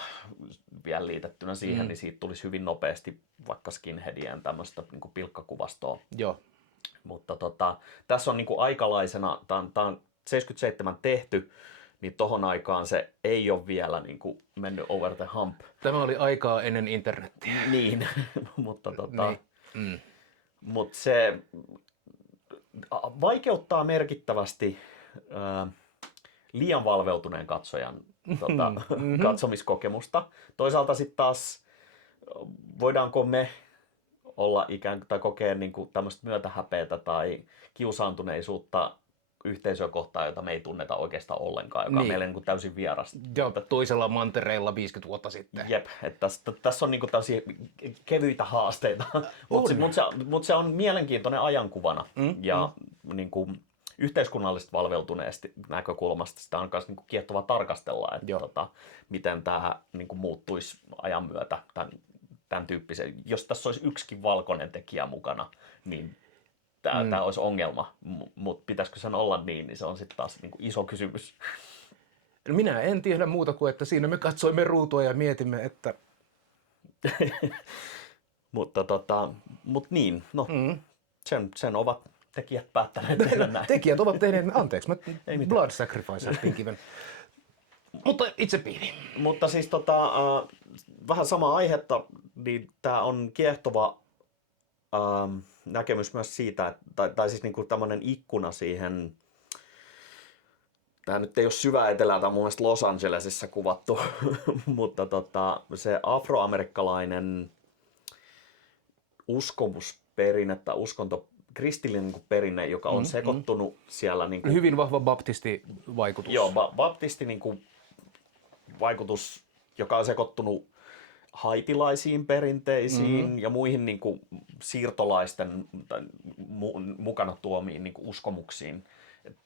vielä liitettynä siihen, niin siitä tulisi hyvin nopeasti vaikka skinheadien tämmöistä niinku pilkkakuvastoa. Joo. Mutta tässä on niinku aikalaisena, tää on 77 tehty, niin tohon aikaan se ei ole vielä niinku mennyt over the hump. Tämä oli aikaa ennen internettiä. Niin, mutta mut se vaikeuttaa merkittävästi liian valveutuneen katsojan katsomiskokemusta. Toisaalta sitten taas voidaanko me olla ikään kuin tai kokea niinku tämmöistä myötähäpeätä tai kiusaantuneisuutta yhteisöä kohtaan, jota me ei tunneta oikeastaan ollenkaan, joka on meille niinku täysin vierasta. Joo, toisella mantereella 50 vuotta sitten. Jep, että tässä on niinku tällaisia kevyitä haasteita, mutta se on mielenkiintoinen ajankuvana ja niinku yhteiskunnallisesti valveutuneesta näkökulmasta sitä on myös niinku kiehtova tarkastella, että miten tämä niinku muuttuisi ajan myötä tämän tyyppisen. Jos tässä olisi yksikin valkoinen tekijä mukana, niin tämä olisi ongelma, mutta pitäisikö sen olla niin se on sitten taas niinku iso kysymys. Minä en tiedä muuta kuin, että siinä me katsoimme ruutua ja mietimme, että mutta niin, no sen ovat tekijät päättäneet tehdä näin. Tekijät ovat tehneet, anteeksi, blood sacrifice has been given. Mutta itse Pete. Mutta siis vähän sama aihetta, niin tää on kiehtova näkemys myös siitä, tai siis niinku tämmönen ikkuna siihen. Tämä nyt ei ole syvä etelä, tämä on mun mielestä Los Angelesissa kuvattu, mutta se afroamerikkalainen uskomusperinne tai kristillinen niin perinne, joka on sekoittunut siellä. Niin kuin, Hyvin vahva baptistivaikutus. Joo, baptisti niin kuin, vaikutus, joka on sekoittunut haitilaisiin perinteisiin ja muihin niin kuin, siirtolaisten mukana tuomiin niin kuin, uskomuksiin.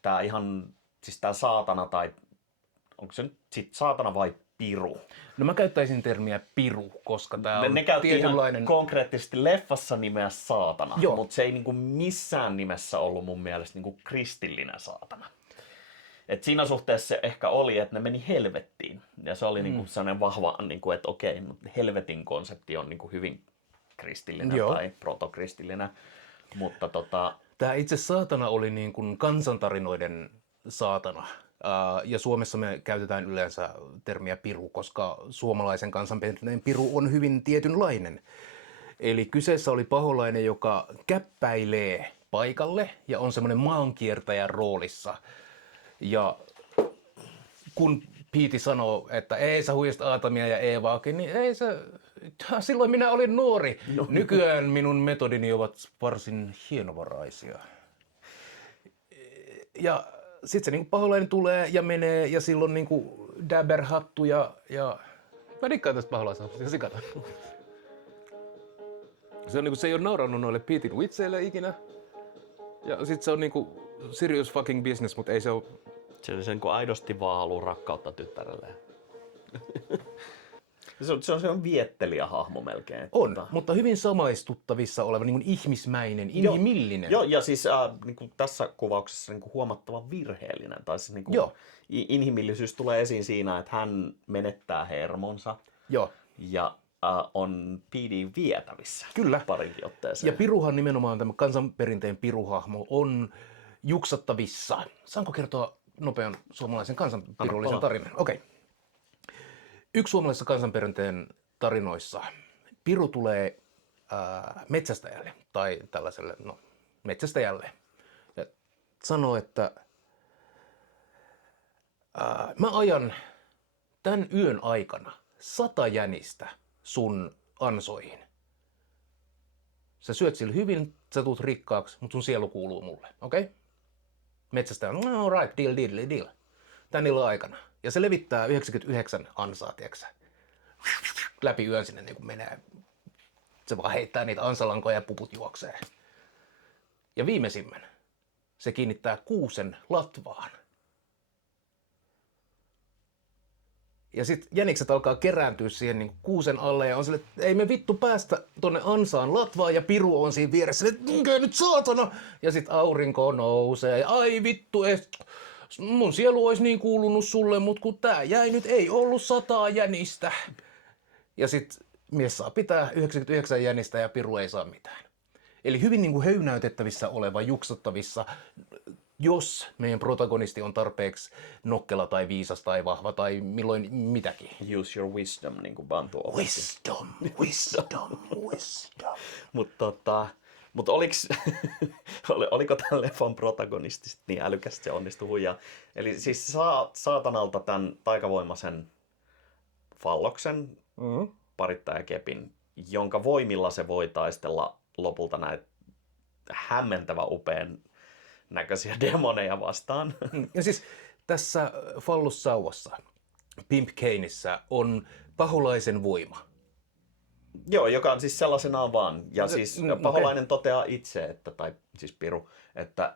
Tämä ihan, siis tämä saatana tai onko se nyt sit saatana vai piru? No mä käyttäisin termiä piru, koska tää on ne käytti tietynlainen... ihan konkreettisesti leffassa nimeä saatana, Joo. mutta se ei niinku missään nimessä ollut mun mielestä niinku kristillinen saatana. Et siinä suhteessa se ehkä oli, että ne meni helvettiin. Ja se oli niinku sellainen vahva, niinku, että okei, helvetin konsepti on niinku hyvin kristillinen tai protokristillinen. Mutta Tämä itse saatana oli niin kuin kansantarinoiden saatana. Ja Suomessa me käytetään yleensä termiä piru, koska suomalaisen kansanperinteen piru on hyvin tietynlainen. Eli kyseessä oli paholainen, joka käppäilee paikalle ja on semmoinen maankiertäjän roolissa. Ja kun Pete sanoo, että ei sä huijasta Aatamia ja Eevaakin, niin ei se... Silloin minä olin nuori. Nykyään minun metodini ovat varsin hienovaraisia. Ja sitten se niinku paholainen tulee ja menee ja silloin niinku dabberhattu ja... Mä dikkaan tästä paholaisesta ja sikata. Se on niinku, se ei ole naurannut noille Petein vitseille ikinä. Ja sit se on niinku serious fucking business, mutta ei se ole... se on aidosti vaan haluaa rakkautta tyttärelleen. Se on viettelijä hahmo melkein. On, mutta hyvin samaistuttavissa oleva niin kuin ihmismäinen, inhimillinen. Joo, ja siis niin kuin tässä kuvauksessa niin kuin huomattavan virheellinen. Tai siis, niin kuin inhimillisyys tulee esiin siinä, että hän menettää hermonsa ja on Petey vietävissä. Kyllä. Parinkin otteeseen. Ja piruhan nimenomaan, tämä kansanperinteen piruhahmo, on juksattavissa. Saanko kertoa nopean suomalaisen kansanpirullisen tarinan? Okei. Yksi suomalaisessa kansanperinteen tarinoissa piru tulee metsästäjälle tai tällaiselle metsästäjälle ja sanoo, että mä ajan tämän yön aikana 100 jänistä sun ansoihin. Sä syöt sille hyvin, sä tulet rikkaaksi, mutta sun sielu kuuluu mulle, okei? Okay? Metsästäjä on, all right, deal. Tän illan aikana. Ja se levittää 99 ansaa, tiiäksä. Läpi yön sinne niin kuin menee. Se vaan heittää niitä ansalankoja ja puput juoksee. Ja viimeisimmän se kiinnittää 6 latvaan. Ja sit jänikset alkaa kerääntyä siihen niin 6 alle ja on sille, että ei me vittu päästä tonne ansaan latvaan ja piru on siinä vieressä. Mikä nyt saatana? Ja sit aurinko nousee ja ai vittu, mun sielu olisi niin kuulunut sulle, mutta kun tää jäi nyt, ei ollut 100 jänistä. Ja sit mies saa pitää 99 jänistä ja piru ei saa mitään. Eli hyvin niin kuin höynäytettävissä oleva, juksattavissa, jos meidän protagonisti on tarpeeksi nokkela tai viisas tai vahva tai milloin mitäkin. Use your wisdom, niin kuin Bantu on. Wisdom. Mutta oliko tämän leffan protagonisti niin älykästä se onnistui huijaa? Eli siis saa saatanalta tämän taikavoimaisen falloksen, parittajakepin, jonka voimilla se voi taistella lopulta näitä hämmentävän upean näköisiä demoneja vastaan. Ja siis tässä fallussauvassa, Pimp Kaneissa, on paholaisen voima. Joo, joka on siis sellaisenaan vaan. Ja siis paholainen toteaa itse, että, tai siis piru, että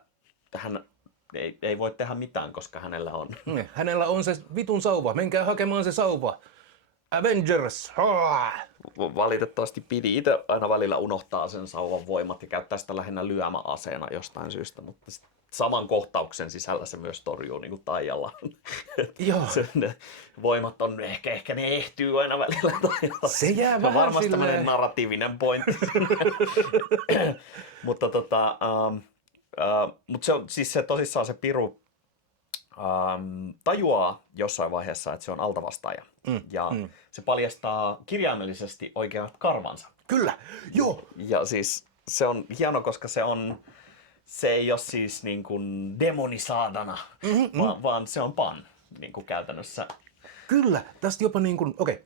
hän ei voi tehdä mitään, koska hänellä on. Hänellä on se vitun sauva. Menkää hakemaan se sauva. Avengers! Valitettavasti pidi itse aina välillä unohtaa sen sauvan voimat ja käyttää sitä lähinnä lyömäaseena jostain syystä, mutta saman kohtauksen sisällä se myös torjuu niin kuin taijalla. Joo. Ne voimat on, ehkä ne ehtyy aina välillä taijalla. Se jää vähän varmasti silleen. tämmöinen narratiivinen pointti. Mutta se on siis se tosissaan se piru tajuaa jossain vaiheessa, että se on altavastaaja. Se paljastaa kirjaimellisesti oikeat karvansa. Kyllä, joo. Ja siis se on hieno, koska se ei ole siis niin kuin demonisaatana, vaan se on Pan niin kuin käytännössä. Kyllä, tästä jopa niin kuin, okei.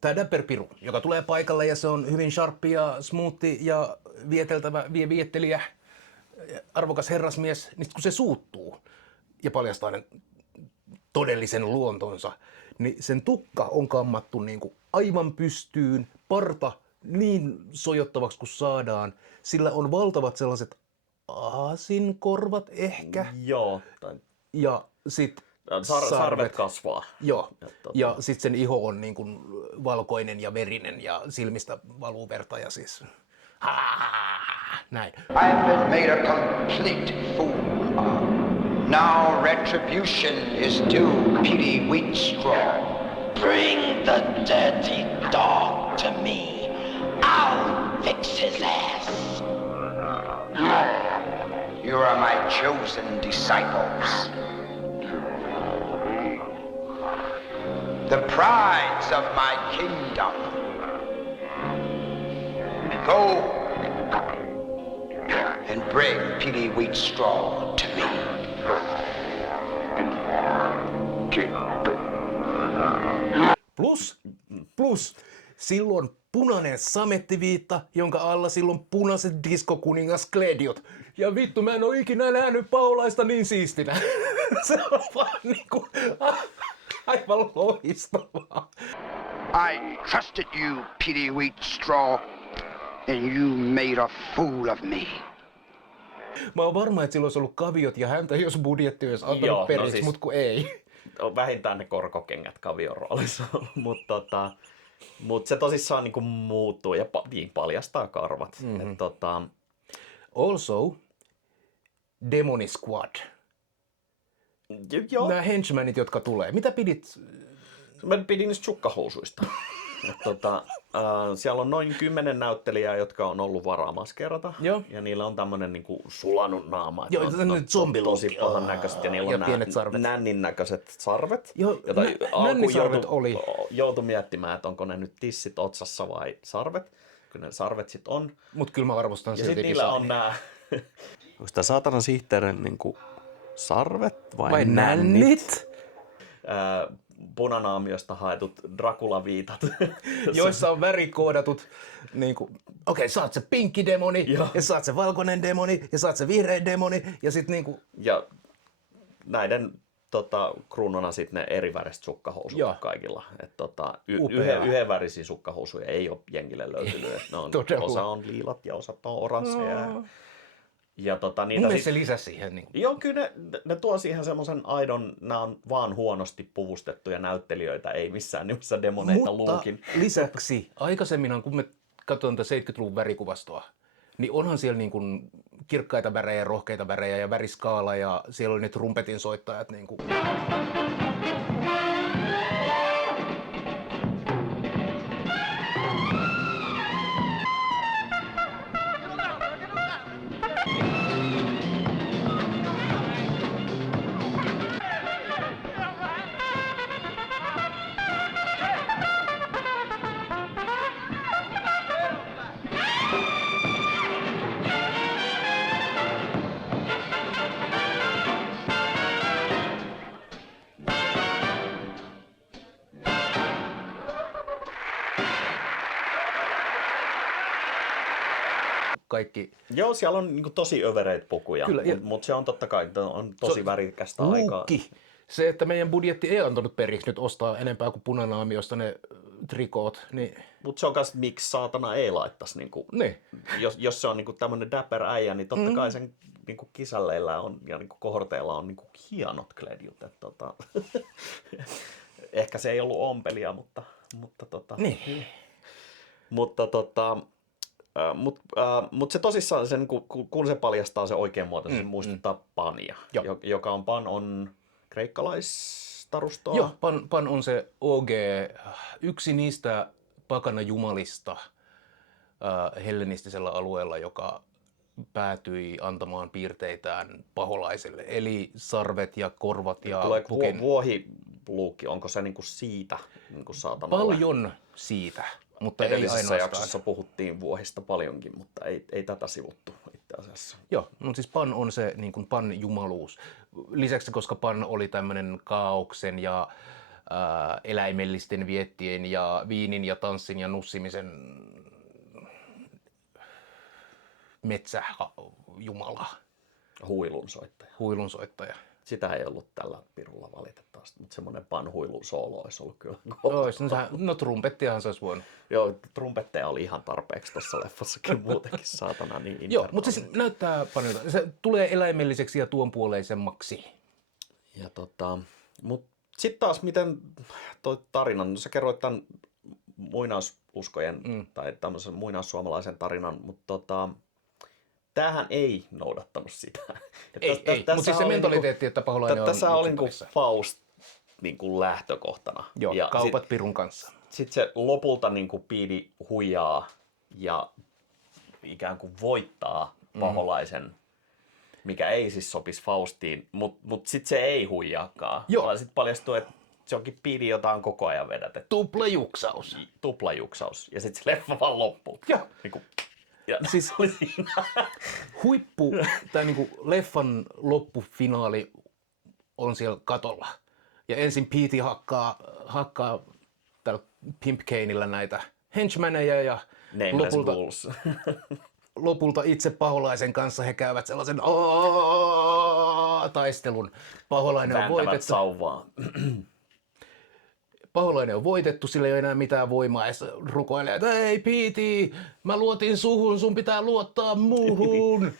Tämä Dapper Piru, joka tulee paikalle ja se on hyvin sharppi ja smoothi ja vieteltävä, viettelijä, arvokas herrasmies, niin kun se suuttuu ja paljastaa ne todellisen luontonsa, niin sen tukka on kammattu niin kuin aivan pystyyn, parta niin sojottavaksi kuin saadaan. Sillä on valtavat sellaiset aasinkorvat ehkä. Joo. Ja sit sarvet kasvaa. Joo. Ja sit sen iho on niin kuin valkoinen ja verinen ja silmistä valuu verta ja siis... Näin. I've been made a complete fool of. Now retribution is due Petey Wheatstraw. Bring the dirty dog to me. I'll fix his ass. You are my chosen disciples. The prides of my kingdom. Go and bring Petey Wheatstraw to me. Plus, silloin punainen samettiviitta, jonka alla silloin punaiset diskokuningas Klediot. Ja vittu, mä en oo ikinä nähnyt Paulaista niin siistinä. Se on vaan niinku aivan loistavaa. I trusted you, Petey Wheatstraw, and you made a fool of me. Mä oon varma, että sillä olisi ollut kaviot ja häntä, jos budjetti olisi antanut periksi, siis, mutta kun ei. Vähintään ne korkokengät kavion roolissa, mutta se tosissaan niinku muuttuu ja paljastaa karvat. Also, Demoni Squad. Joo. Nämä henchmanit, jotka tulee. Mitä pidit? Mä pidin niistä sukkahousuista. Siellä on noin 10 näyttelijää, jotka on ollut varaa maskerata. Joo. Ja niillä on tämmönen niinku sulanut naama. Joo, tosi pahan näköiset ja niillä on pienet sarvet. nännin näköiset sarvet. Joo, jota nännisarvet oli. Joutui miettimään, että onko ne nyt tissit otsassa vai sarvet. Kyllä ne sarvet sit on. Mut kyllä mä arvostan ja silti sit niillä on nää... Onko tää saatanan sihteerin niinku sarvet vai nännit? Punanaamiosta haetut Dracula-viitat. Joissa on värikoodatut, niinku, okei, sä oot se pinkki demoni, ja sä oot se valkoinen demoni, ja sä oot se vihreä demoni, ja sit niinku... Ja näiden kruununa sit ne eri väriset sukkahousut kaikilla. Yhdenvärisiä sukkahousuja ei ole jengille löytynyt. Osa on liilat ja osa on oransseja. Ja niitä mun mielestä se lisäsi siihen. Niin. Joo, kyllä ne tuo siihen semmoisen aidon, nämä on vaan huonosti puvustettuja näyttelijöitä, ei missään nimessä demoneita luukin. Mutta lisäksi, aikaisemmin kun me katsoin 70-luvun värikuvastoa, niin onhan siellä niin kuin kirkkaita värejä, rohkeita värejä ja väriskaala ja siellä oli ne trumpetin soittajat. Niin kuin... Kaikki. Joo, siellä on niin kuin tosi övereitä pukuja, mutta se on totta kai on tosi värikästä aikaa. Se, että meidän budjetti ei antanut periksi nyt ostaa enempää kuin punanaamiosta ne trikoot. Niin... Mutta se on myös, miksi saatana ei laittaisi. Niinku, jos se on niinku tämmöinen dapper äijä, niin totta kai sen niinku kisälleillä on, ja niinku kohorteilla on niinku hienot klediut. Ehkä se ei ollut ompelia, mutta niin. Mutta se tosissaan, sen, kun se paljastaa se oikein muoto, se muistuttaa Pania, joka on kreikkalaisstarustoa. Joo, Pan on se OG, yksi niistä pakana jumalista hellenistisellä alueella, joka päätyi antamaan piirteitään paholaiselle. Eli sarvet ja korvat ja Tulee pukin. vuohiluukki, onko se niinku siitä niinku saatanalle? Paljon siitä, mutta ei Edellisessä ainoastaan. jaksossa puhuttiin vuohista paljonkin, mutta ei tätä sivuttu itse asiassa. Joo, no siis Pan on se niin kuin Pan-jumaluus. Lisäksi, koska Pan oli tämmöinen kaaoksen ja eläimellisten viettien ja viinin ja tanssin ja nussimisen metsäjumala, huilunsoittaja. Sitä ei ollut tällä pirulla valitettavasti, mutta semmoinen panhuilun soolo olisi ollut kyllä. No trumpettiahan se olisi voinut. Joo, trumpetteja oli ihan tarpeeksi tuossa leffassakin muutenkin, saatana niin Joo, mutta siis näyttää panilta. Se tulee eläimelliseksi ja tuonpuoleisemmaksi. Ja mutta sitten taas miten toi tarina, no sä kerroit tämän muinaisuskojen tai tämmöisen muinaissuomalaisen tarinan, mutta tämähän ei noudattanut sitä. Ei, mutta siis se mentaliteetti, että paholainen on tässä oli niinku yksinpäissä. Faust niinku lähtökohtana. Joo, ja kaupat pirun kanssa. Sitten se lopulta niinku Speedy huijaa ja ikään kuin voittaa paholaisen, mikä ei siis sopisi Faustiin, mutta sitten se ei huijaakaan. Joo. Sitten paljastuu, että se onkin Speedy, jota on koko ajan vedätetty. Tuplajuksaus. Ja sitten se leffa vaan loppuu. Joo. Niinku, ja Siis tai niinku leffan loppufinaali on siellä katolla. Ja ensin Pete hakkaa tällä Pimp Caneillä näitä henchmaneja ja lopulta itse paholaisen kanssa he käyvät sellaisen taistelun. Paholainen on voitettu. sauvaa. Paholainen on voitettu, sillä ei ole enää mitään voimaa, ja se rukoilee, että ei Pete, mä luotin suhun, sun pitää luottaa muuhun.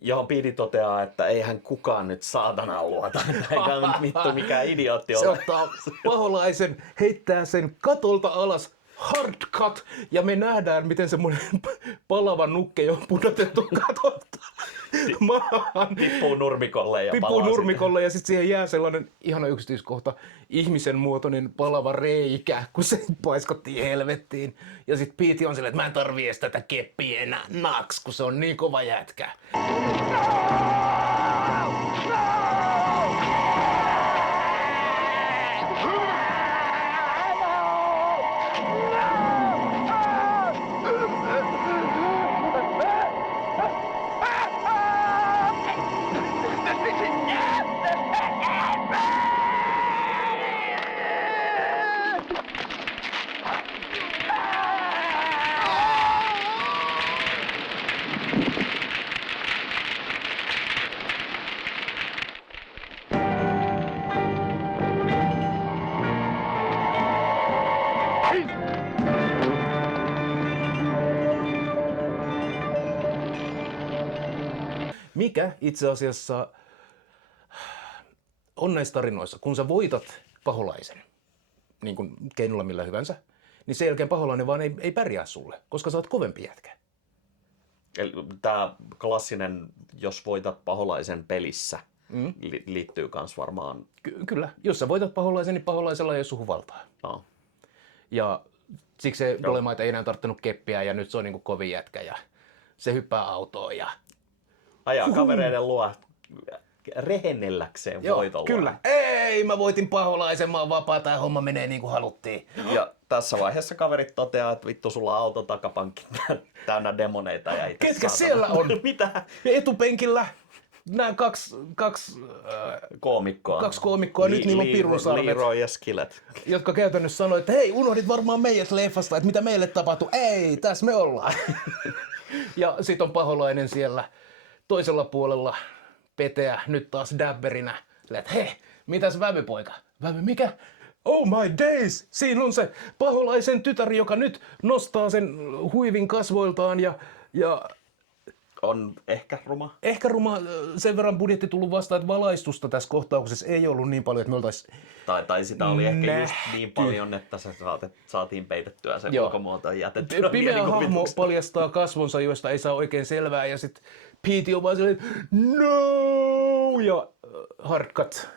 Johon Speedy toteaa, että eihän kukaan nyt saatana luota. Eikä nyt vittu mikään idiootti Se ole. ottaa paholaisen, heittää sen katolta alas, hard cut, ja me nähdään, miten semmoinen palava nukke on pudotettu katolta maahan. Tippuu nurmikolle ja Tippuu nurmikolle ja sitten siihen jää sellainen ihana yksityiskohta, ihmisen muotoinen palava reikä, kun se paiskattiin helvettiin. Ja sitten Pete on silleen, että mä en tarvii edes tätä keppiä enää naks, kun se on niin kova jätkä. Mikä itse asiassa on näissä tarinoissa, kun sä voitat paholaisen, niin kuin keinolla millä hyvänsä, niin sen jälkeen paholainen vaan ei pärjää sulle, koska sä oot kovempi jätkä. Eli tämä klassinen, jos voitat paholaisen pelissä, liittyy kans varmaan. Kyllä, jos sä voitat paholaisen, niin paholaisella ei ole suhun valtaa. No. Ja siksi se Dolomite ei enää tarttunut keppiä ja nyt se on niin kuin kovin jätkä ja se hyppää autoon ja Ajaa kavereiden luo rehennelläkseen voitolla. Kyllä. Ei, mä voitin paholaisen, mä oon vapaa, tää homma menee niin kuin haluttiin. Ja tässä vaiheessa kaverit toteaa, että vittu sulla on auto takapankki täynnä demoneita ja itse Ketkä saatana. siellä on? Mitä? Etupenkillä nämä kaksi koomikkoa, nyt niillä on pirusarvet. Leroy ja Skillet. Jotka käytännössä sanoi, että hei, unohdit varmaan meidät leffasta, että mitä meille tapahtui. Ei, tässä me ollaan. Ja sit on paholainen siellä toisella puolella peteä, nyt taas dabberinä. Että hei, mitäs vävypoika? Vävy mikä? Oh my days! Siinä on se paholaisen tytär, joka nyt nostaa sen huivin kasvoiltaan ja On ehkä ruma. ehkä ruma, sen verran budjetti tullut vastaan, että valaistusta tässä kohtauksessa ei ollut niin paljon, että me oltaisiin Tai sitä oli ehkä just niin paljon, että se saatiin peitettyä sen ulkomuoto ja jätettyä pimeä hahmo paljastaa kasvonsa, joista ei saa oikein selvää, ja sitten Pete on vaan silleen, no! Ja hard cut,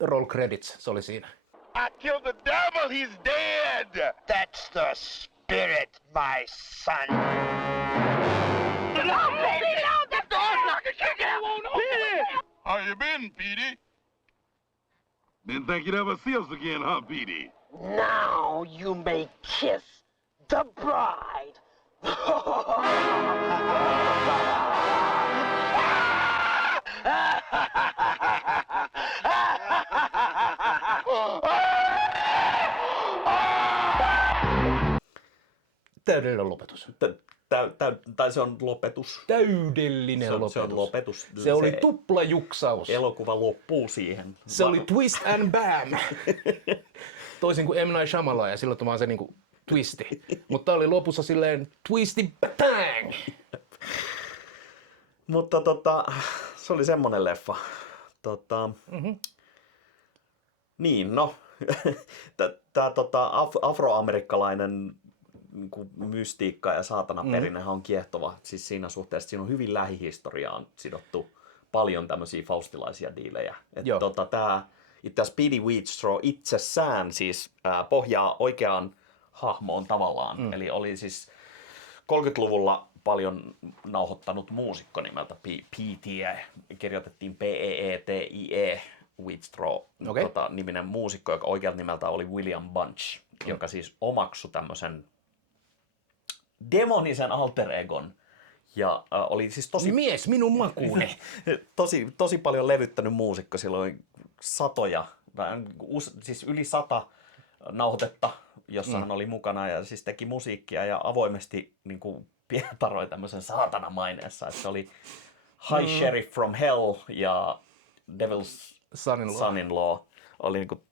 roll credits, se oli siinä. I killed the devil. He's dead. That's the spirit, my son. No, baby, no! How you been, Petey? Didn't think you'd ever see us again, huh, Petey? Now you may kiss the bride. Täydellinen lopetus. Tai se on lopetus. Täydellinen lopetus. Se on lopetus. Se oli tuplajuksaus. Elokuva loppuu siihen. Se oli twist and bam. Toisin kuin M. Night Shyamalan ja silloin vaan se niinku twisti. Mutta tää oli lopussa silleen twisty bang. Mutta se oli semmonen leffa. Niin, no. Tää afroamerikkalainen niinku mystiikka ja saatanaperinnehän on kiehtova. Siis siinä suhteessa siinä on hyvin lähihistoriaan sidottu paljon tämmöisiä faustilaisia diilejä. Tää itse asiassa Petey Wheatstraw itsessään siis pohjaa oikeaan hahmoon tavallaan. Eli oli siis 30-luvulla paljon nauhoittanut muusikko nimeltä Petey, kirjoitettiin P-E-E-T-I-E, Wheatstraw, niminen muusikko, joka oikealta nimeltä oli William Bunch, joka siis omaksui tämmöisen demonisen alter egon. Ja oli siis tosi... Mies minun makuuni. tosi paljon levyttänyt muusikko, silloin satoja, siis yli 100 nauhoitetta, jossa hän oli mukana ja siis teki musiikkia ja avoimesti niin kuin pietaroi tämmöisen saatanamaineessa. Että se oli High Sheriff from Hell ja Devil's Son-in-Law oli niin kuin,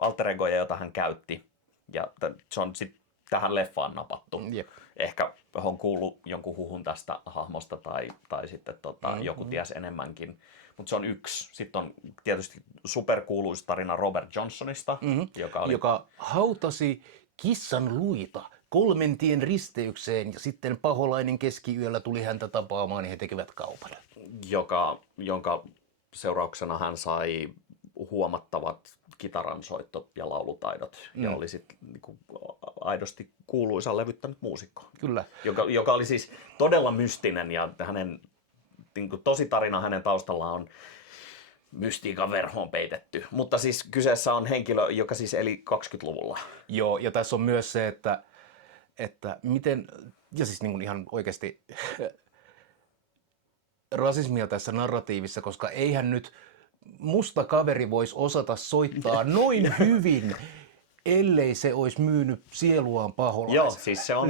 alter egoja, jota hän käytti. Ja se on sitten tähän leffaan napattu. Jep. Ehkä on kuullut jonkun huhun tästä hahmosta tai sitten joku ties enemmänkin. Mutta se on yksi. Sitten on tietysti superkuuluisa tarina Robert Johnsonista, joka hautasi kissan luita 3 tien risteykseen ja sitten paholainen keskiyöllä tuli häntä tapaamaan ja he tekevät kaupan. Jonka seurauksena hän sai huomattavat kitaransoitto- ja laulutaidot ja oli sitten niinku aidosti kuuluisa levyttänyt muusikko. Kyllä. Joka oli siis todella mystinen ja hänen niinku tositarina hänen taustallaan on mystiikan verhoon peitetty. Mutta siis kyseessä on henkilö, joka siis eli 20-luvulla. Joo, ja tässä on myös se, että miten, ja siis niin ihan oikeasti rasismia tässä narratiivissa, koska eihän nyt musta kaveri voisi osata soittaa noin hyvin, ellei se olisi myynyt sieluaan paholaiselle. Joo, siis se on,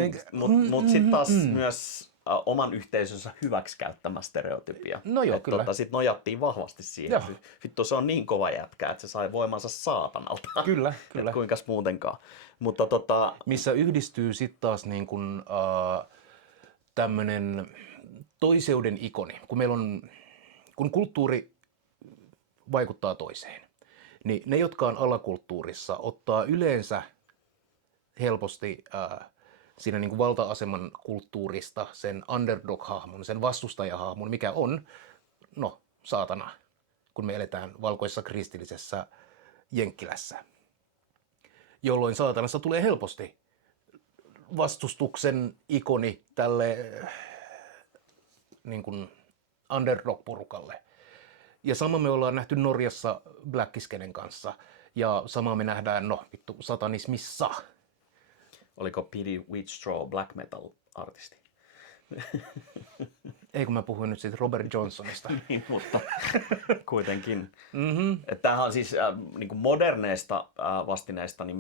mutta sitten taas myös oman yhteisönsä hyväksikäyttämä stereotypia. No joo, kyllä. Sitten nojattiin vahvasti siihen. Joo. Vittu, se on niin kova jätkä, että se sai voimansa saatanalta. Kyllä. Kuinkas muutenkaan. Mutta missä yhdistyy sitten taas niin kuin tämmöinen toiseuden ikoni. Kun kulttuuri vaikuttaa toiseen, niin ne, jotka on alakulttuurissa, ottaa yleensä helposti siinä niin kuin valta-aseman kulttuurista sen underdog-hahmon, sen vastustajahahmon, mikä on, no, saatana, kun me eletään valkoisessa kristillisessä Jenkkilässä. Jolloin saatanasta tulee helposti vastustuksen ikoni tälle niin kuin underdog-porukalle. Ja sama me ollaan nähty Norjassa Blackiskenen kanssa. Ja sama me nähdään, satanismissa. Oliko Petey Wheatstraw black metal artisti? Ei, kun mä puhuin nyt siitä Robert Johnsonista. Niin, mutta kuitenkin. Tämähän on siis niin kuin moderneista vastineista niin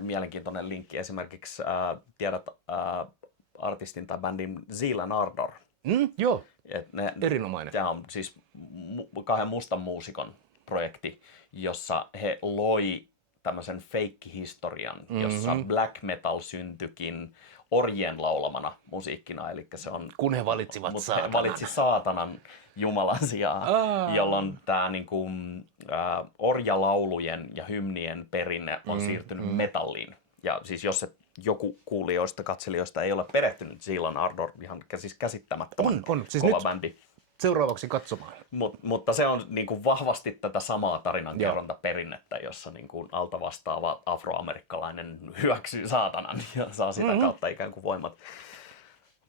mielenkiintoinen linkki. Esimerkiksi tiedät artistin tai bändin Zealand Ardor. Joo, erinomainen. Tämä on siis 2 mustan muusikon projekti, jossa he loi tämmöisen feikkihistorian, jossa black metal syntyikin orjien laulamana musiikkina, eli se on... Kun he valitsivat saatanan. He valitsi saatanan Jumalan sijaan, jolloin tämä niinku, orjalaulujen ja hymnien perinne on siirtynyt metalliin. Ja siis jos joku kuulijoista, katselijoista ei ole perehtynyt, Zealand Ardor ihan siis käsittämättömän siis kova nyt bändi. Seuraavaksi katsomaan. Mutta se on niin kuin vahvasti tätä samaa tarinankerrontaperinnettä, jossa niin kuin alta vastaava afroamerikkalainen hyväksyy saatanan ja saa sitä kautta ikään kuin voimat.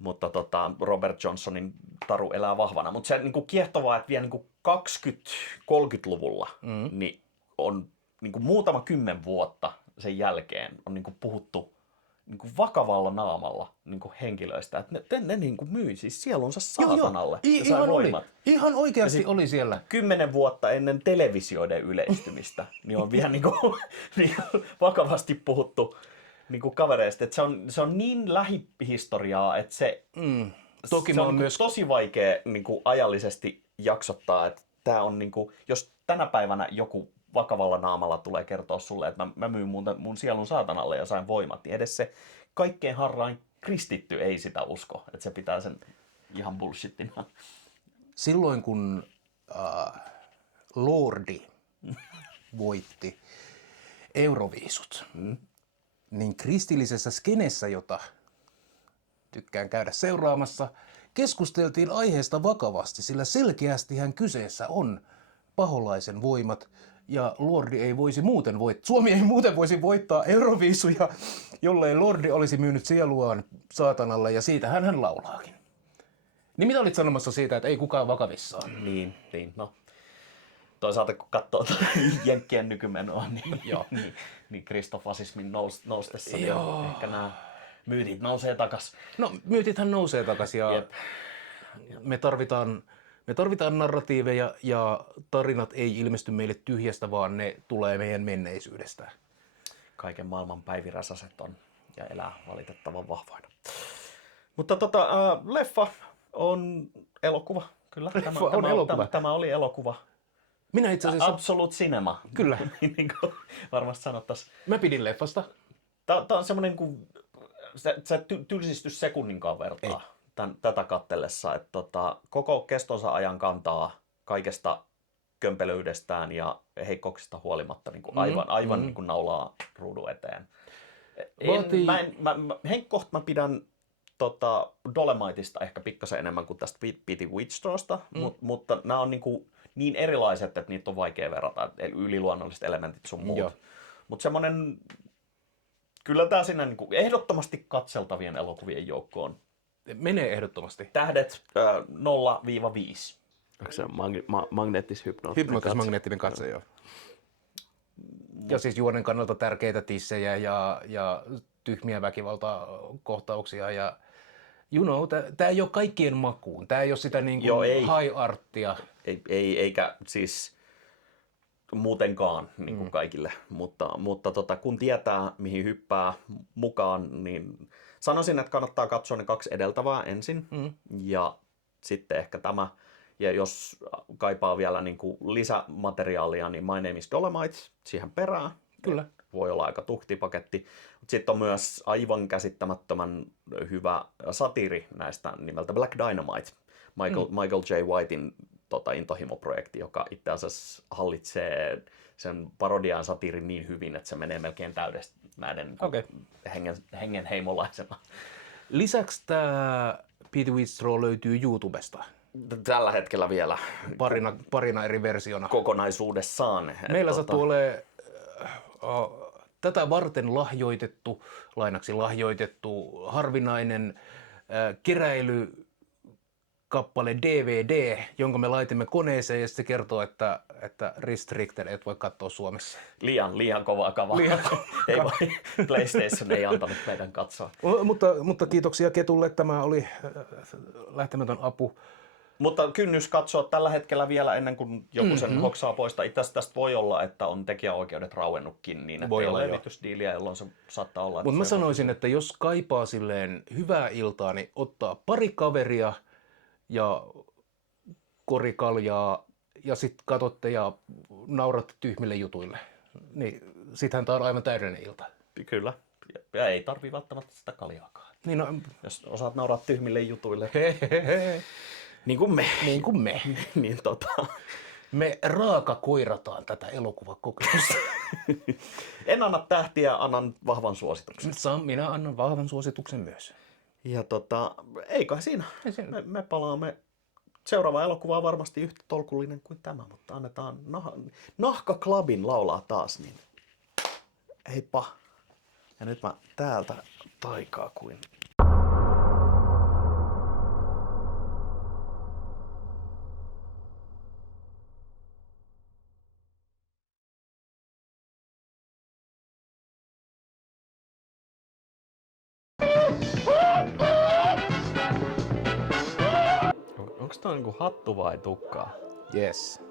Mutta Robert Johnsonin taru elää vahvana. Mutta se niinku kiehtovaa, että vielä niinku 20-30-luvulla niin on niinku muutama 10 vuotta sen jälkeen on niinku puhuttu niinku vakavalla naamalla niinku henkilöistä, että ne niinku myi siis sielunsa saatanalle ja sai voimat. Ihan oikeasti oli siellä. 10 vuotta ennen televisioiden yleistymistä niin on vielä niinku vakavasti puhuttu niinku kavereista, että se on niin lähihistoriaa, että se Toki se on on niinku myös tosi vaikea niinku ajallisesti jaksottaa, että tää on niinku, jos tänä päivänä joku vakavalla naamalla tulee kertoa sulle, että mä myin mun sielun saatanalle ja sain voimat, niin edes se kaikkein harrain kristitty ei sitä usko, että se pitää sen ihan bullshittina. silloin kun Lordi voitti Euroviisut, niin kristillisessä skenessä, jota tykkään käydä seuraamassa, keskusteltiin aiheesta vakavasti, sillä selkeästihän kyseessä on paholaisen voimat ja Lordi ei voisi muuten voittaa. Suomi ei muuten voisi voittaa Euroviisuja, jollei Lordi olisi myynyt sieluaan saatanalle ja siitä hän laulaakin. Niin mitä olit sanomassa siitä, että ei kukaan vakavissaan? Niin, no. Toisaalta kun katsoo jenkkien nykymenoa, niin, niin kristofasismin noustessa, niin ehkä nämä myytit nousee takas. No, myytithän nousee takas ja Jep. me tarvitaan narratiiveja ja tarinat ei ilmesty meille tyhjästä, vaan ne tulee meidän menneisyydestä. Kaiken maailman päiviräsäset on ja elää valitettavan vahvoina. Mutta leffa on elokuva, kyllä. Tämä oli elokuva. Minä itse asiassa... Absolute cinema. Kyllä. Niin kuin varmasti sanottaisiin. Mä pidin leffasta. Tämä on semmoinen, kun sä tylsisty sekunninkaan vertaa tätä katsellessa, että koko kestonsa ajan kantaa kaikesta kömpelöydestään ja heikkouksista huolimatta niin kuin aivan niin kuin naulaa ruudun eteen. Henkkoht mä pidän Dolemiteista ehkä pikkasen enemmän kuin tästä Petey Wheatstrawsta, mutta nämä on niin erilaiset, että niitä on vaikea verrata, yliluonnolliset elementit sun muut. Mutta semmoinen, kyllä tämä sinne niin kuin ehdottomasti katseltavien elokuvien joukkoon. Menee ehdottomasti. Tähdet 0-5. Onko se Hypnotis-magneettinen katse, joo. Ja siis juonen kannalta tärkeitä tissejä ja tyhmiä väkivaltakohtauksia ja tää ei ole kaikkien makuun. Tää ei ole sitä niin kuin high arttia. Eikä siis muutenkaan niin kuin kaikille, mutta kun tietää mihin hyppää mukaan, niin sanoisin, että kannattaa katsoa ne 2 edeltävää ensin ja sitten ehkä tämä. Ja jos kaipaa vielä niin kuin lisämateriaalia, niin My Name is Dolemite siihen perään. Kyllä. Voi olla aika tuhti paketti. Sitten on myös aivan käsittämättömän hyvä satiiri näistä nimeltä Black Dynamite. Michael J. Whitein intohimoprojekti, joka itse asiassa hallitsee sen parodian satiirin niin hyvin, että se menee melkein täydesti näiden hengenheimolaisena. Lisäksi tämä Petey Wheatstraw löytyy YouTubesta. Tällä hetkellä vielä. Parina eri versiona. Kokonaisuudessaan. Meillä sattuu olemaan tätä varten lainaksi lahjoitettu harvinainen keräilykappale DVD, jonka me laitimme koneeseen ja se kertoo, että restricted, et voi katsoa Suomessa. Liian kovaa kavaa. Ei voi. PlayStation ei antanut meidän katsoa. Mutta kiitoksia Ketulle, tämä oli lähtemätön apu. Mutta kynnys katsoa tällä hetkellä vielä ennen kuin joku sen hoksaa poistaa. Itse asiassa tästä voi olla, että on tekijäoikeudet rauennutkin niin, että ei ole levitysdiiliä, jolloin se saattaa olla. Mutta mä sanoisin, että jos kaipaa silleen hyvää iltaa, niin ottaa pari kaveria ja korikaljaa ja sitten katsotte ja nauratte tyhmille jutuille. Niin sittenhän tää on aivan täydellinen ilta. Kyllä. Ja ei tarvii välttämättä sitä kaljaakaan. Niin no, jos osaat nauraa tyhmille jutuille. Niin kuin me. niin Me raakakoirataan tätä elokuvakokemusta. En anna tähtiä, annan vahvan suosituksen. Minä annan vahvan suosituksen myös. Ja ei kai siinä. Me palaamme. Seuraava elokuva on varmasti yhtä tolkullinen kuin tämä, mutta annetaan Nahka Clubin laulaa taas, niin heippa. Ja nyt mä täältä taikaa kuin Onks toi niinku hattu vai tukkaa? Yes.